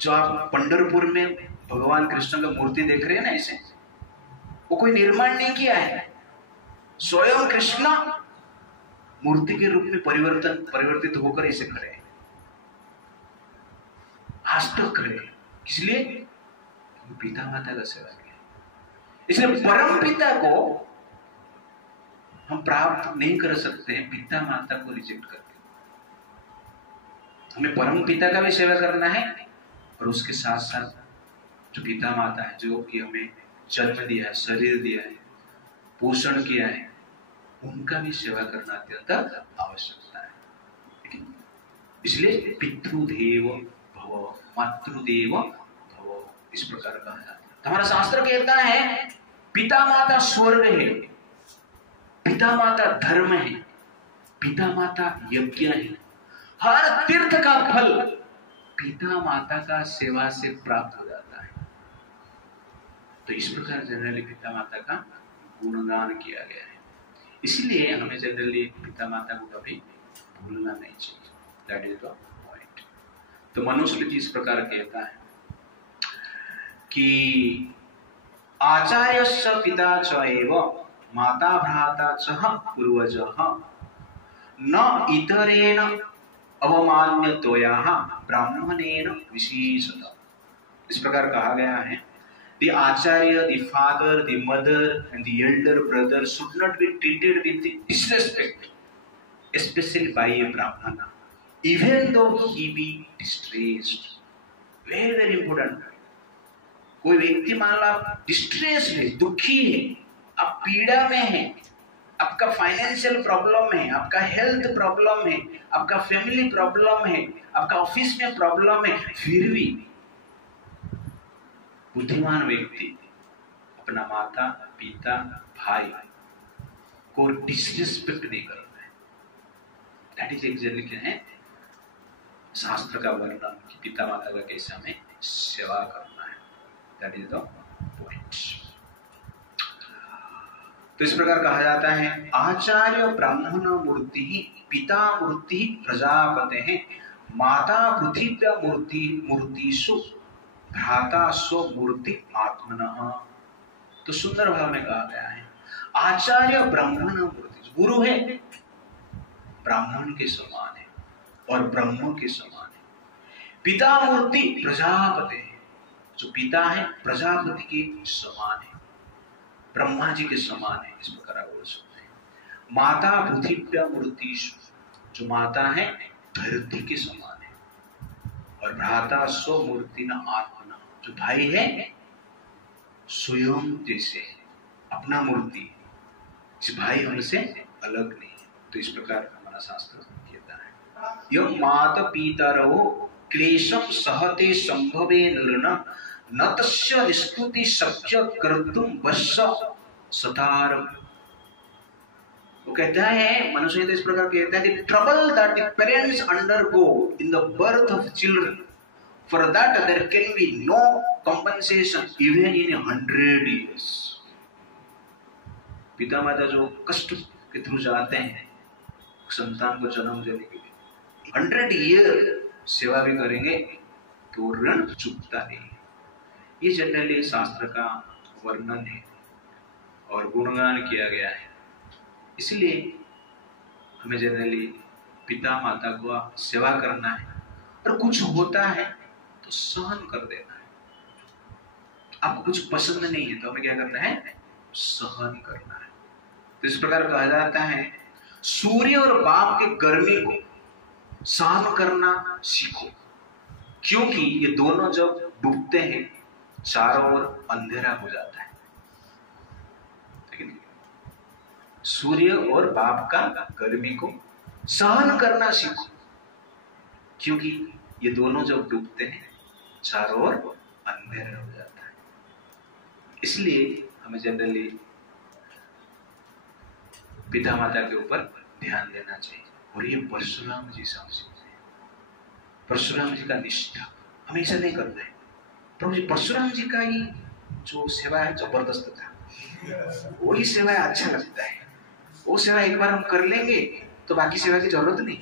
जो आप पंढरपुर में भगवान कृष्ण का मूर्ति देख रहे हैं ना, ऐसे वो कोई निर्माण नहीं किया है, स्वयं कृष्ण मूर्ति के रूप में परिवर्तित होकर ऐसे खड़े हैं, आज तक खड़े। इसलिए पिता माता का सेवा किया। इसलिए परम पिता को हम प्राप्त नहीं कर सकते हैं पिता माता को रिजेक्ट करके। हमें परम पिता का भी सेवा करना है और उसके साथ साथ जो पिता माता है, जो कि हमें जन्म दिया है, शरीर दिया है, पोषण किया है, उनका भी सेवा करना अत्यंत आवश्यकता है। लेकिन इसलिए पितृदेव भव, मातृदेव भव, इस प्रकार कहा जाता है। हमारा शास्त्र कहता है पिता माता स्वर्ग है, पिता माता धर्म है, पिता माता यज्ञ है। हर तीर्थ का फल पिता माता का सेवा से प्राप्त हो जाता है। तो इस प्रकार जनरली पिता माता का गुणगान किया गया है। इसलिए हमें जनरली पिता माता को कभी भूलना नहीं चाहिए। That is the point. तो मनुस्मृति इस प्रकार कहता है कि आचार्यस्य पिता च एव माता भ्राता च पूर्वजः न इतरेण अवमान्यतोयाः ब्राह्मणेन विशेषतः। इस प्रकार कहा गया है the acharya, the father, the mother and the elder brother should not be treated with disrespect, especially by a brahmana, even though he be distressed. Very very important. कोई व्यक्ति मान लो डिस्ट्रेस है, दुखी है, आप पीड़ा में है, आपका फाइनेंशियल प्रॉब्लम है, आपका हेल्थ प्रॉब्लम है, आपका फैमिली प्रॉब्लम है, आपका ऑफिस में प्रॉब्लम है, फिर भी बुद्धिमान व्यक्ति अपना माता पिता भाई को डिसरिस्पेक्ट नहीं करता है। दैट इज एक्चुअली क्या है शास्त्र का वर्णन कि पिता माता का कैसे हमें सेवा करना है। That is the point. तो इस प्रकार कहा जाता है आचार्य ब्राह्मण मूर्ति पिता मूर्ति प्रजापते हैं माता पृथिव्या मूर्तिषु भ्राता स्वमूर्ति आत्मनः। तो सुंदर भाव में कहा गया है आचार्य ब्राह्मण मूर्ति, गुरु है ब्राह्मण के समान है और ब्रह्म के समान है। पिता मूर्ति प्रजापति है, जो पिता है प्रजापति के समान है, ब्रह्मा जी के समान है, इस प्रकार आप बोल सकते हैं। माता पृथिव्या मूर्तिषु, जो माता है धरती के समान है, और भ्राता स्वमूर्ति न आत्मना, जो भाई है स्वयं जैसे अपना मूर्ति, इस भाई हमसे अलग नहीं है। तो इस प्रकार हमारा शास्त्र कहता है यम माता पितरौ क्लेशम सहते संभवे नृण न तस्य स्तुति शक्य कर्तुम वश्य सतार। वो कहता है मनुष्य तो इस प्रकार कहता है the trouble that the parents undergo in the birth of children, for that there can be no compensation even in 100 years। पिता माता जो कष्ट के थ्रू जाते हैं संतान को जन्म देने के लिए, 100 year सेवा भी करेंगे तो ऋण चुकता नहीं। ये जनरली शास्त्र का वर्णन है और गुणगान किया गया है। इसलिए हमें जनरली पिता माता को सेवा करना है, और कुछ होता है तो सहन कर देना है। आपको कुछ पसंद नहीं है तो हमें क्या करना है, सहन करना है। तो इस प्रकार कहा जाता है सूर्य और बाप के गर्मी को सहन करना सीखो, क्योंकि ये दोनों जब डूबते हैं चारों ओर अंधेरा हो जाता है। सूर्य और बाप का गर्मी को सहन करना सीखो, क्योंकि ये दोनों जब डूबते हैं चारों ओर अंधेरा हो जाता है। इसलिए हमें जनरली पिता माता के ऊपर ध्यान देना चाहिए। और ये परशुराम जी समझते हैं, परशुराम जी का निष्ठा हमेशा नहीं करते हैं। प्रभु जी परशुराम जी का ही जो सेवा है जबरदस्त था, वही सेवा अच्छा लगता है। वो सेवा एक बार हम कर लेंगे तो बाकी सेवा की जरूरत नहीं।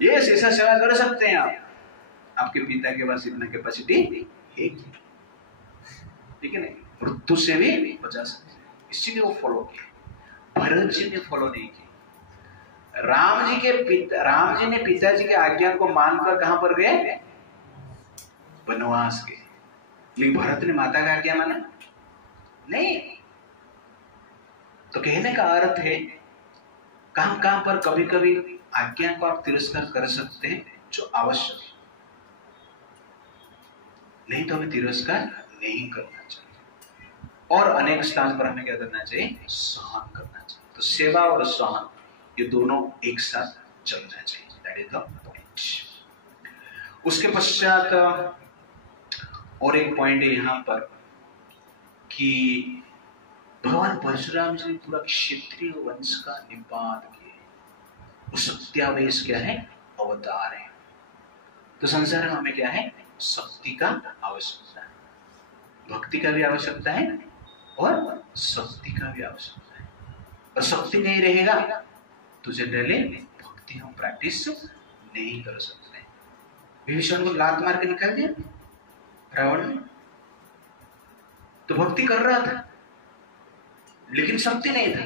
ये ऐसा सेवा कर सकते हैं आप, आपके पिता के पास इतना कैपेसिटी है, ठीक है नहीं, मृत्यु से भी बचा सकते हैं। इसीलिए वो फॉलो किया। भरत जी ने फॉलो नहीं किया। राम जी ने पिताजी के आज्ञा को मानकर कहां पर गए, वनवास गए। लेकिन भरत ने माता का आज्ञा माना नहीं। तो कहने का अर्थ है कहां पर कभी कभी आज्ञा को आप तिरस्कार कर सकते हैं जो आवश्यक है, नहीं तो हमें तिरस्कार नहीं करना चाहिए। और अनेक स्थान पर हमें क्या करना चाहिए, सहन करना चाहिए। तो सेवा और सहन ये दोनों एक साथ चलना चाहिए, दैट इज द पॉइंट। उसके पश्चात और एक पॉइंट है यहाँ पर कि भगवान परशुराम जी पूरा क्षत्रिय वंश का निपात किए, वो सत्यावेश क्या है, अवतार है। तो संसार में हमें क्या है, शक्ति का आवश्यकता है, भक्ति का भी आवश्यकता है और शक्ति का भी आवश्यकता है। और शक्ति नहीं रहेगा तो जनरली भक्ति हम प्रैक्टिस नहीं कर सकते। विभीषण को लात मार के निकाल दिया रावण ने, तो भक्ति कर रहा था लेकिन शक्ति नहीं था,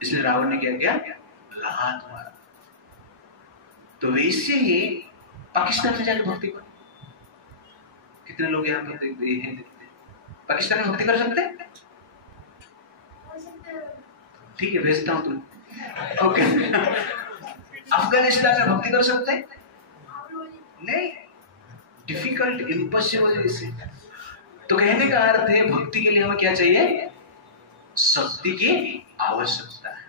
इसलिए रावण ने क्या किया, लात मारा। तो वैसे ही पाकिस्तान में जाकर भक्ति करो। कितने लोग यहाँ पर देखते हैं, पाकिस्तान में भक्ति कर सकते हैं? ठीक है, भेजता हूं तुम। ओके। अफगानिस्तान में भक्ति कर सकते हैं? नहीं, डिफिकल्ट, इम्पॉसिबल। इसे तो कहने का अर्थ है भक्ति के लिए हमें क्या चाहिए, शक्ति की आवश्यकता है।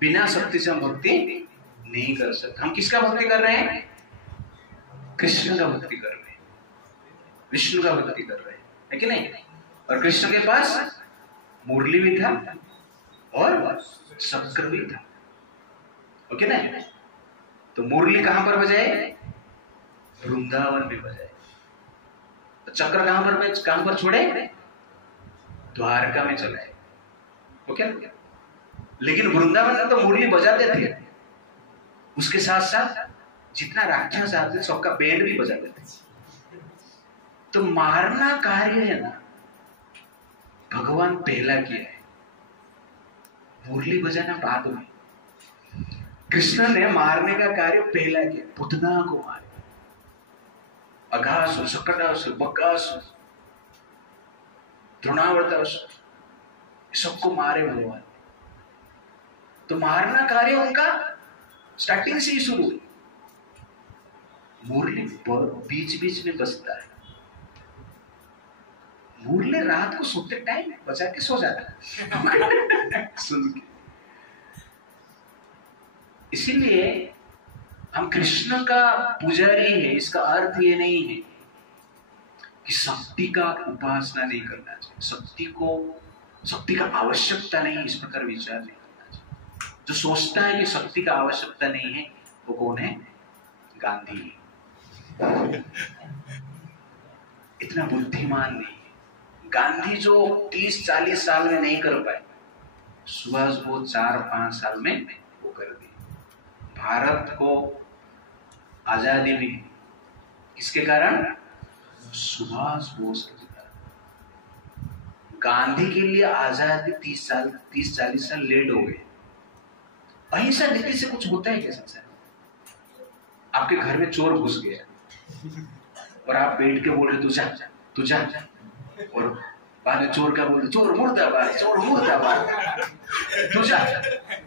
बिना शक्ति से हम भक्ति नहीं कर सकते। हम किसका भक्ति कर रहे हैं, कृष्ण का भक्ति कर रहे हैं, विष्णु का भक्ति कर रहे हैं, है कि नहीं? और कृष्ण के पास मुरली भी था और चक्र भी था, ओके ना? तो मुरली कहां पर बजाए, वृंदावन में बजाए। तो चक्र कहां पर छोड़े, द्वारका में चलाए, ओके? लेकिन वृंदावन में तो मुरली बजाते थे, उसके साथ साथ जितना राक्षस आते सबका बैंड भी बजाते थे। तो मारना कार्य है ना, भगवान पहला किया है, मुरली बजाना बाद में। कृष्ण ने मारने का कार्य पहला किया, पुतना को मारे, अघासुर, शकटासुर, बकासुर, द्रोणावर्तासुर, सबको मारे भगवान। तो मारना कार्य उनका स्टार्टिंग से ही शुरू हुई। मुरली बीच बीच में बजता है, मुरली रात को सोते टाइम बजा के सो जाता है सुन के। इसीलिए हम कृष्ण का पुजारी है, इसका अर्थ ये नहीं है कि शक्ति का उपासना नहीं करना चाहिए, शक्ति का आवश्यकता नहीं, इस प्रकार विचार नहीं करना चाहिए। जो सोचता है कि शक्ति का आवश्यकता नहीं है वो कौन है, गांधी। इतना बुद्धिमान नहीं है गांधी, जो 30-40 साल में नहीं कर पाए, सुभाष बोस 4-5 साल में वो कर दी। भारत को आजादी भी किसके कारण, सुभाष बोस के कारण। गांधी के लिए आजादी 30-40 साल लेट हो गए। अहिंसा नीति से कुछ होता है क्या संसार में? आपके घर में चोर घुस गया और आप बैठ के बोल रहे तू जा, और बाद में चोर का बोल, चोर मुर्दाबाद, चोर मुर्दाबाद, तू जा।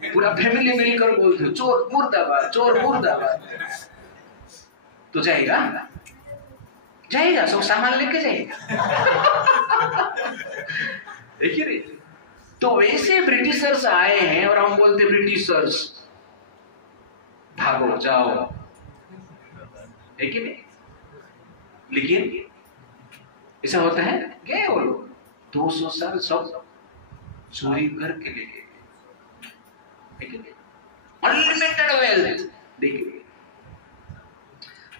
पूरा फैमिली मिलकर बोलते हो चोर मुर्दाबाद, चोर मुर्दाबाद। तो जाएगा सब सामान लेके जाएगा। देखिए रे, तो वैसे ब्रिटिशर्स आए हैं और हम बोलते ब्रिटिशर्स भागो जाओ, है कि नहीं? लेकिन ऐसा होता है, गए वो लोग 200 साल सब चोरी करके ले गए, अनलिमिटेड वेल्थ। देखिए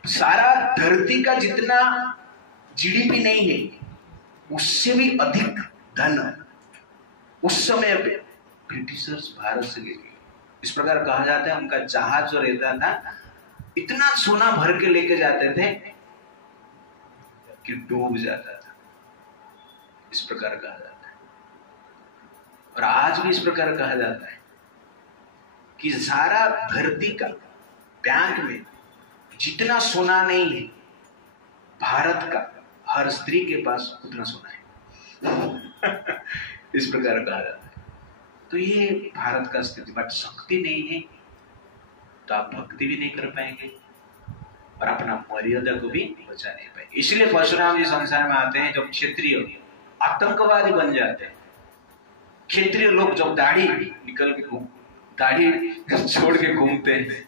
सारा धरती का जितना जीडीपी नहीं है उससे भी अधिक धन उस समय पे ब्रिटिशर्स भारत से ले गए। इस प्रकार कहा जाता है उनका जहाज जो रहता था इतना सोना भर के लेके जाते थे कि डूब जाता था। इस प्रकार कहा जाता है। और आज भी इस प्रकार कहा जाता है कि सारा धरती का बैंक में जितना सोना नहीं है, भारत का हर स्त्री के पास उतना सोना है। इस प्रकार कहा जाता है। तो ये भारत का स्थिति। बट शक्ति नहीं है तो आप भक्ति भी नहीं कर पाएंगे और अपना मर्यादा को भी बचा नहीं पाएंगे। इसलिए परशुराम जी संसार में आते हैं जब क्षेत्रीय आतंकवादी बन जाते हैं। क्षेत्रीय लोग जब दाढ़ी निकल के दाढ़ी छोड़ के घूमते हैं,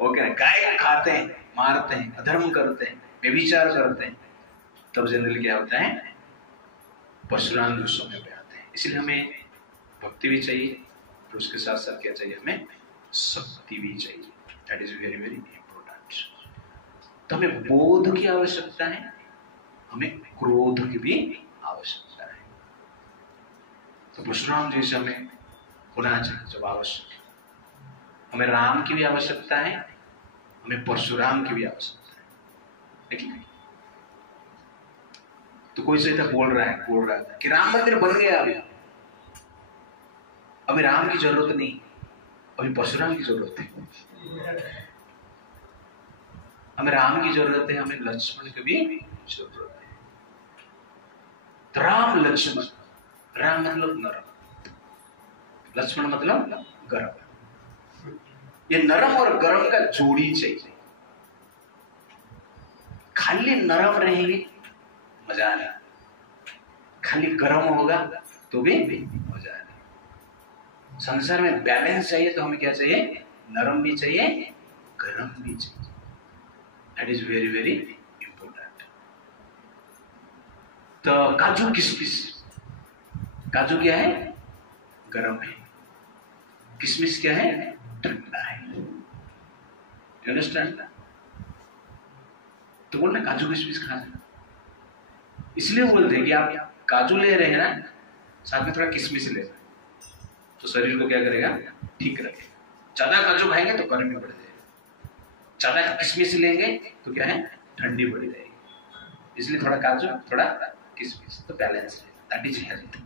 ओके ना, गाय खाते हैं, मारते हैं, अधर्म करते हैं, व्यभिचार करते हैं, तब जनरली क्या होता है, परशुराम जो समय पे आते हैं। इसलिए हमें भक्ति भी चाहिए, तो उसके साथ साथ क्या चाहिए, हमें शक्ति भी चाहिए। That is very very important. तो हमें बोध की आवश्यकता है, हमें क्रोध की भी आवश्यकता है। तो परशुराम जी से हमें होना चाहिए जब आवश्यक है। हमें राम की भी आवश्यकता है, हमें परशुराम की भी आवश्यकता है। देखिए, तो कोई से बोल रहा था कि राम मंदिर बन गया, अभी राम की जरूरत नहीं, अभी परशुराम की जरूरत है। हमें राम की जरूरत है, हमें लक्ष्मण की भी जरूरत है। तो राम लक्ष्मण, राम मतलब नरम, लक्ष्मण मतलब गरम। ये नरम और गरम का जोड़ी चाहिए। खाली नरम रहेंगे मजा नहीं, खाली गरम होगा तो भी मजा नहीं। संसार में बैलेंस चाहिए, तो हमें क्या चाहिए, नरम भी चाहिए, गरम भी चाहिए। That is very very important. तो काजू किशमिश, काजू क्या है, गरम है, किशमिश क्या है, ठंडा है। You understand? तो बोलना काजू किशमिश खाना, इसलिए बोलते हैं कि आप काजू ले रहे हैं ना, साथ में थोड़ा किशमिश ले, तो शरीर को क्या करेगा, ठीक रखेगा। ज्यादा काजू खाएंगे तो गर्मी बढ़ जाएगी, ज्यादा किशमिश लेंगे तो क्या है, ठंडी बढ़ जाएगी। इसलिए थोड़ा काजू थोड़ा किशमिश, तो बैलेंस है, दैट इज हेल्थ।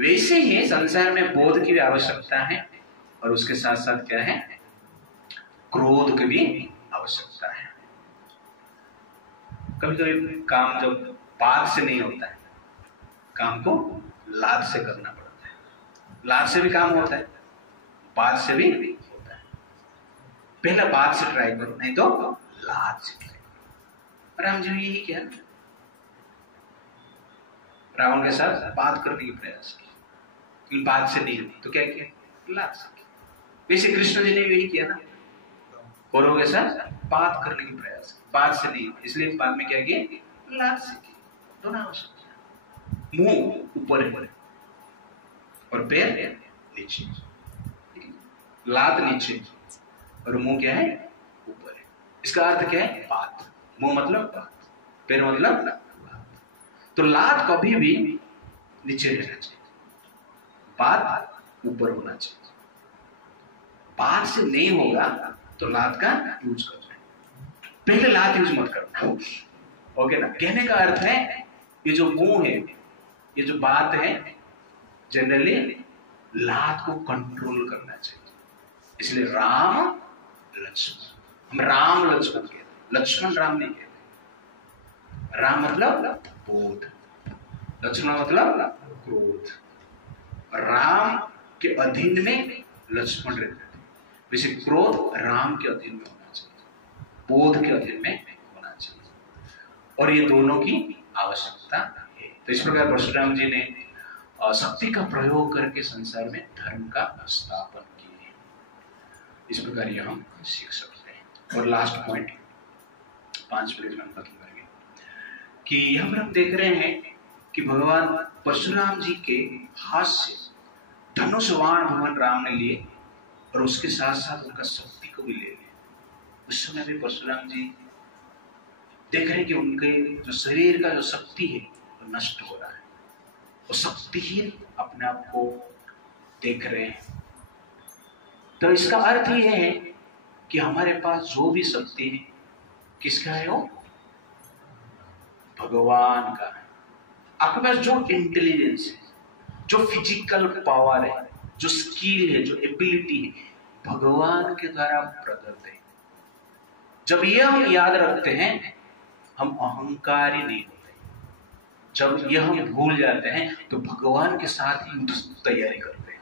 वैसे ही संसार में बोध की भी आवश्यकता है, और उसके साथ साथ क्या है, क्रोध की भी आवश्यकता है। कभी कभी काम जब बात से नहीं होता है, काम को लात से करना पड़ता है। लात से भी काम होता है, बात से भी होता है। पहला बात से ट्राई करो, नहीं तो लात से ट्राई करो। राम जी ने यही किया, रावण के साथ बात करने की प्रयास की, बात से नहीं हुई तो क्या किया, लात से किया। वैसे कृष्ण जी ने यही किया ना, कौरवों के साथ बात करने की प्रयास की, बात से नहीं, इसलिए बाद में क्या किया, लात से किया। दोनों आवश्यक, मुंह ऊपर है और पैर नीचे, लात नीचे और मुंह क्या है, ऊपर है। इसका अर्थ क्या है, बात। मुंह मतलब बात, पैर मतलब बात। तो लात कभी भी नीचे रहना चाहिए, बात ऊपर होना चाहिए। बात से नहीं होगा तो लात का यूज करना है, पहले लात यूज मत करना, ओके ना। कहने का अर्थ है, ये जो मुंह है, ये जो बात है, जनरली लात को कंट्रोल करना चाहिए। इसलिए राम लक्ष्मण, हम राम लक्ष्मण कहते, लक्ष्मण राम नहीं कहते। राम मतलब बोध, लक्ष्मण मतलब क्रोध। राम के अधीन में लक्ष्मण रहते थे, वैसे क्रोध राम के अधीन में होना चाहिए, बोध के अधीन में होना चाहिए, और ये दोनों की आवश्यकता है। तो इस प्रकार परशुराम जी ने शक्ति का प्रयोग करके संसार में धर्म का स्थापन किए। इस प्रकार ये हम सीख सकते हैं। और लास्ट पॉइंट 5 मिनट में हम खत्म करेंगे कि यहाँ पर हम देख रहे हैं कि भगवान परशुराम जी के हाथ से धनुष बाण भगवान राम ने लिए, और उसके साथ साथ उनका शक्ति को भी ले लिए। उस समय भी परशुराम जी देख रहे हैं कि उनके जो शरीर का जो शक्ति है वो नष्ट हो रहा है, वो शक्तिहीन अपने आप को देख रहे हैं। तो इसका अर्थ ये है कि हमारे पास जो भी शक्ति है, किसका है, वो भगवान का है। आपके पास जो इंटेलिजेंस है, जो फिजिकल पावर है, जो स्किल है, जो एबिलिटी है, भगवान के द्वारा प्रदत्त है। जब ये हम याद रखते हैं, हम अहंकारी नहीं होते। जब ये हम भूल जाते हैं, तो भगवान के साथ ही तैयारी करते हैं।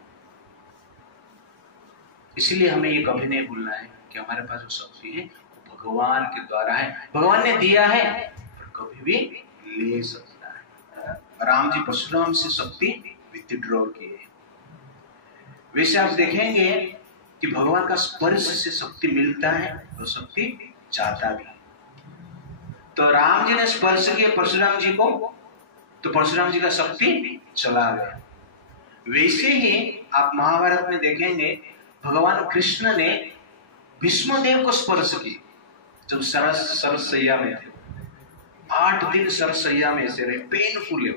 इसलिए हमें ये कभी नहीं भूलना है कि हमारे पास जो शक्ति है वो भगवान के द्वारा है, भगवान ने दिया है, और कभी भी ले सकता है। राम जी परशुराम से शक्ति विथड्रॉ किए। वैसे आप देखेंगे कि भगवान का स्पर्श से शक्ति मिलता है और शक्ति जाता भी। तो राम जी ने स्पर्श किया परशुराम जी को, तो परशुराम जी का शक्ति चला गया। वैसे ही आप महाभारत में देखेंगे भगवान कृष्ण ने भीष्मदेव को स्पर्श किया जब सरसैया में थे। 8 दिन सरसैया में से रहे, पेनफुल है।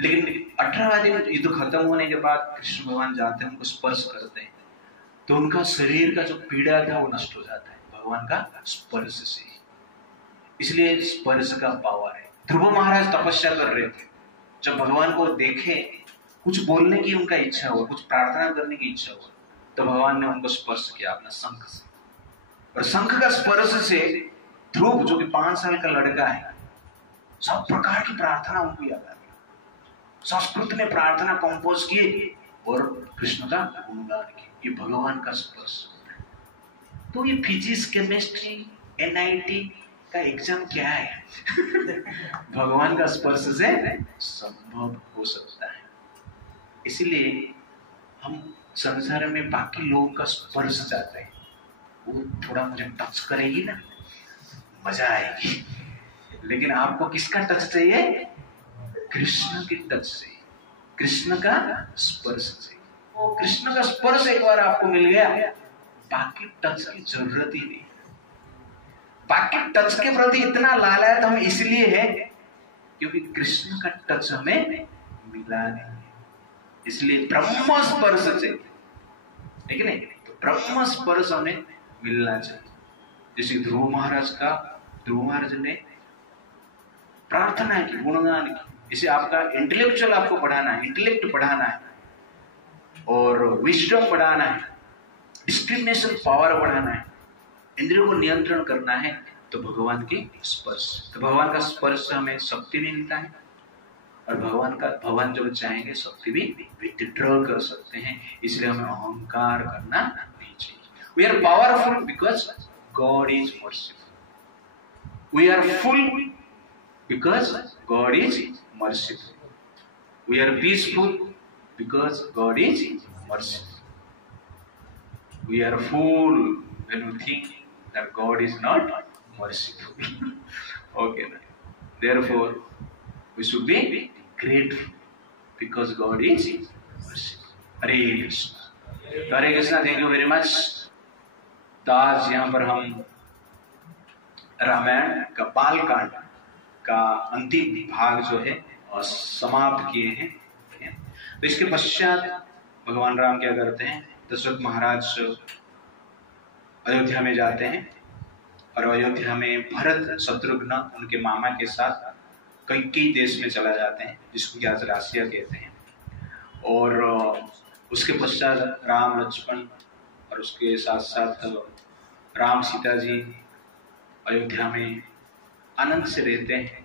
लेकिन 18वां दिन युद्ध खत्म होने के बाद कृष्ण भगवान जाते हैं, उनको स्पर्श करते हैं, तो उनका शरीर का जो पीड़ा था वो नष्ट हो जाता है भगवान का स्पर्श से। इसलिए स्पर्श का पावर है। ध्रुव महाराज तपस्या कर रहे थे, जब भगवान को देखे, कुछ बोलने की उनका इच्छा हुआ, कुछ प्रार्थना करने की इच्छा हुआ, तो भगवान ने उनको स्पर्श किया अपना शंख से। और शंख का स्पर्श से ध्रुव जो कि 5 साल का लड़का है, सब प्रकार की प्रार्थना उनको याद आ गई। संस्कृत में प्रार्थना कंपोज किए और कृष्ण का गुणगान किए। ये भगवान का स्पर्श। तो ये फिजिक्स, केमिस्ट्री, NIT का एग्जाम क्या है? भगवान का स्पर्श से संभव हो सकता है। इसलिए हम संसार में बाकी लोगों का स्पर्श चाहते हैं, वो थोड़ा मुझे टच करेगी ना, मजा आएगी। लेकिन आपको किसका टच चाहिए? कृष्ण की टच चाहिए, कृष्ण का स्पर्श चाहिए। कृष्ण का स्पर्श एक बार आपको मिल गया, बाकी टच की जरूरत ही नहीं। बाकी टच के प्रति इतना लालच हम इसलिए है क्योंकि कृष्ण का टच हमें मिला नहीं, इसलिए ब्रह्म स्पर्श चाहिए, है कि नहीं? तो ब्रह्म स्पर्श हमें मिलना चाहिए। जैसे ध्रुव महाराज ने प्रार्थना की, गुणगान की। इसे आपका इंटेलेक्चुअल आपको बढ़ाना है, इंटेलेक्ट बढ़ाना है और विजडम बढ़ाना है, डिस्क्रिमिनेशन पावर बढ़ाना है, इंद्रियों को नियंत्रण करना है, तो भगवान के स्पर्श। तो भगवान का स्पर्श से हमें शक्ति भी मिलता है और भगवान जो चाहेंगे शक्ति भी विथड्रॉ कर सकते हैं। इसलिए हमें अहंकार करना नहीं चाहिए। We are powerful because God is merciful. We are full because God is merciful. We are peaceful because God is merciful. We are fool when we think that God is not merciful. Okay, therefore we should be grateful because God is merciful. Hare Krishna. Hare Krishna. Thank you very much. तो आज यहाँ पर हम रामायण का बालकांड का अंतिम भाग जो है समाप्त किए हैं। तो इसके पश्चात भगवान राम क्या करते हैं? दशरथ महाराज अयोध्या में जाते हैं और अयोध्या में भरत शत्रुघ्न उनके मामा के साथ कई देश में चला जाते हैं, जिसको कि आज रासिया कहते हैं। और उसके पश्चात राम लक्ष्मण और उसके साथ साथ राम सीता जी अयोध्या में आनंद से रहते हैं।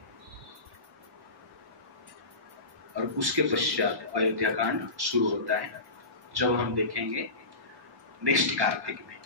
और उसके पश्चात अयोध्या कांड शुरू होता है, जब हम देखेंगे नेक्स्ट कार्तिक में।